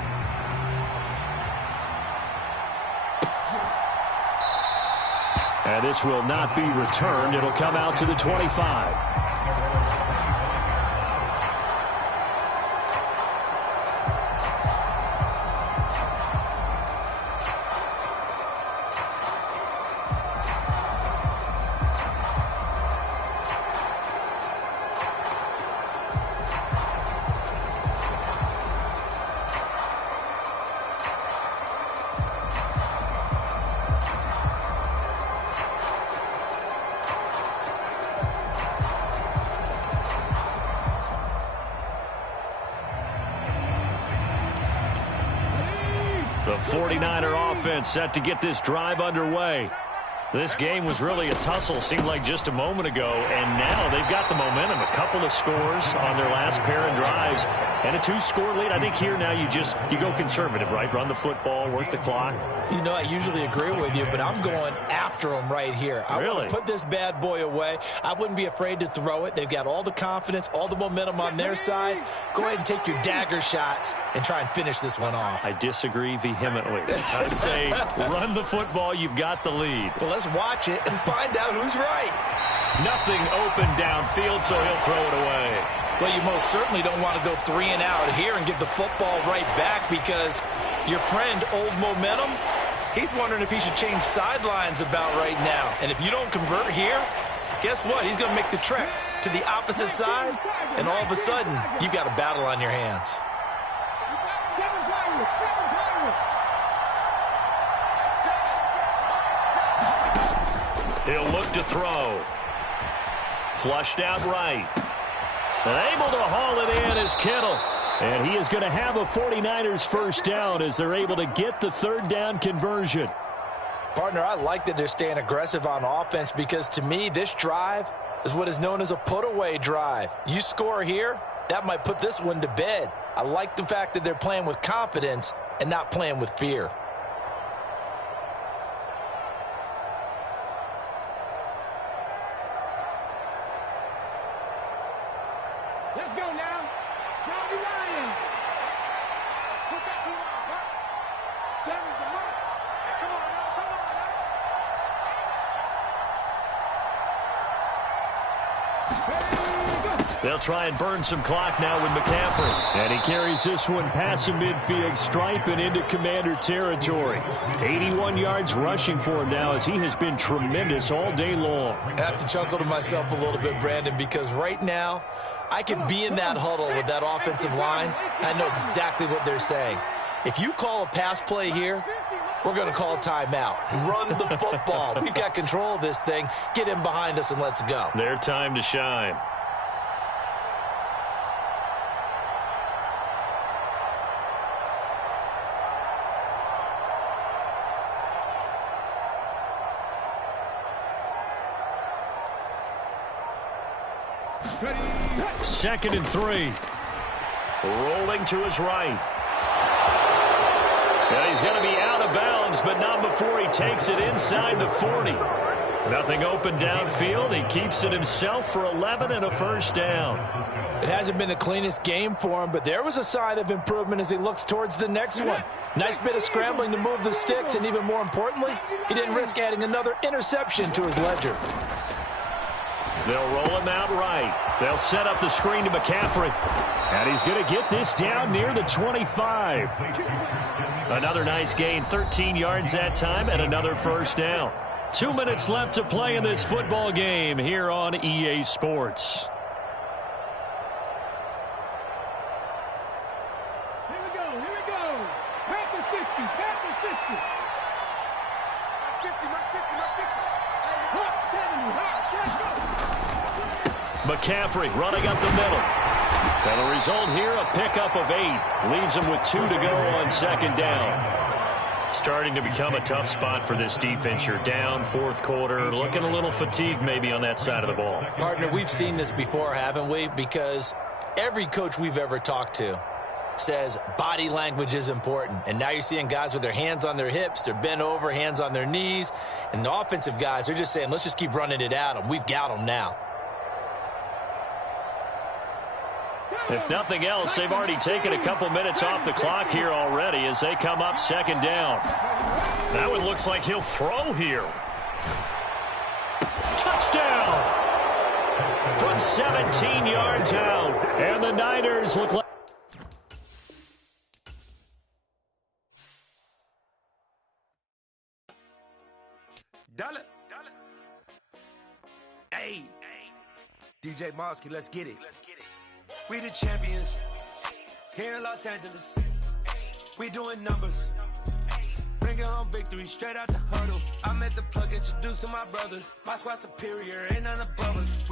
And this will not be returned. It'll come out to the 25. The 49er offense set to get this drive underway. This game was really a tussle, seemed like just a moment ago, and now they've got the momentum. A couple of scores on their last pair of drives, and a 2-score lead. I think here now you go conservative, right? Run the football, work the clock. You know, I usually agree with you, but I'm going after them right here. I want to put this bad boy away. I wouldn't be afraid to throw it. They've got all the confidence, all the momentum on their side. Go ahead and take your dagger shots and try and finish this one off. I disagree vehemently. I say run the football. You've got the lead. Well, let's watch it and find out who's right. Nothing open downfield, so he'll throw it away. Well, you most certainly don't want to go 3 and out here and give the football right back, because your friend, Old Momentum, he's wondering if he should change sidelines about right now. And if you don't convert here, guess what? He's going to make the trek to the opposite side, and all of a sudden, you've got a battle on your hands. He'll look to throw. Flushed out right. And able to haul it in is Kittle. And he is going to have a 49ers first down as they're able to get the third down conversion. Partner, I like that they're staying aggressive on offense, because to me, this drive is what is known as a put-away drive. You score here, that might put this one to bed. I like the fact that they're playing with confidence and not playing with fear. Let's go now. Shelby Ryan. Put that team on the mark. Tammy's a mark. Come on now. Come on now. They'll try and burn some clock now with McCaffrey. And he carries this one past the midfield stripe and into Commander territory. 81 yards rushing for him now, as he has been tremendous all day long. I have to chuckle to myself a little bit, Brandon, because right now I could be in that huddle with that offensive line. I know exactly what they're saying. If you call a pass play here, we're going to call a timeout. Run the football. We've got control of this thing. Get in behind us and let's go. Their time to shine. Second and 3. Rolling to his right. And he's going to be out of bounds, but not before he takes it inside the 40. Nothing open downfield. He keeps it himself for 11 and a first down. It hasn't been the cleanest game for him, but there was a sign of improvement as he looks towards the next one. Nice bit of scrambling to move the sticks, and even more importantly, he didn't risk adding another interception to his ledger. They'll roll him out right. They'll set up the screen to McCaffrey. And he's going to get this down near the 25. Another nice gain, 13 yards that time, and another first down. 2 minutes left to play in this football game here on EA Sports. Here we go. Here we go. Panther 50. Panther 50. 50, my 50, my 50. Hot 70. Hot. Let's go. McCaffrey running up the middle. And the result here, a pickup of 8. Leaves him with 2 to go on second down. Starting to become a tough spot for this defense. You're down fourth quarter, looking a little fatigued maybe on that side of the ball. Partner, we've seen this before, haven't we? Because every coach we've ever talked to says body language is important. And now you're seeing guys with their hands on their hips, they're bent over, hands on their knees. And the offensive guys, they're just saying, let's just keep running it at them. We've got them now. If nothing else, they've already taken a couple minutes off the clock here already as they come up second down. That one looks like he'll throw here. Touchdown! From 17 yards out. And the Niners look like... Dollar. Hey. DJ Mosky, let's get it. We the champions here in Los Angeles. We doing numbers. Bringing home victory straight out the huddle. I met the plug, introduced to my brother. My squad superior, ain't none above us.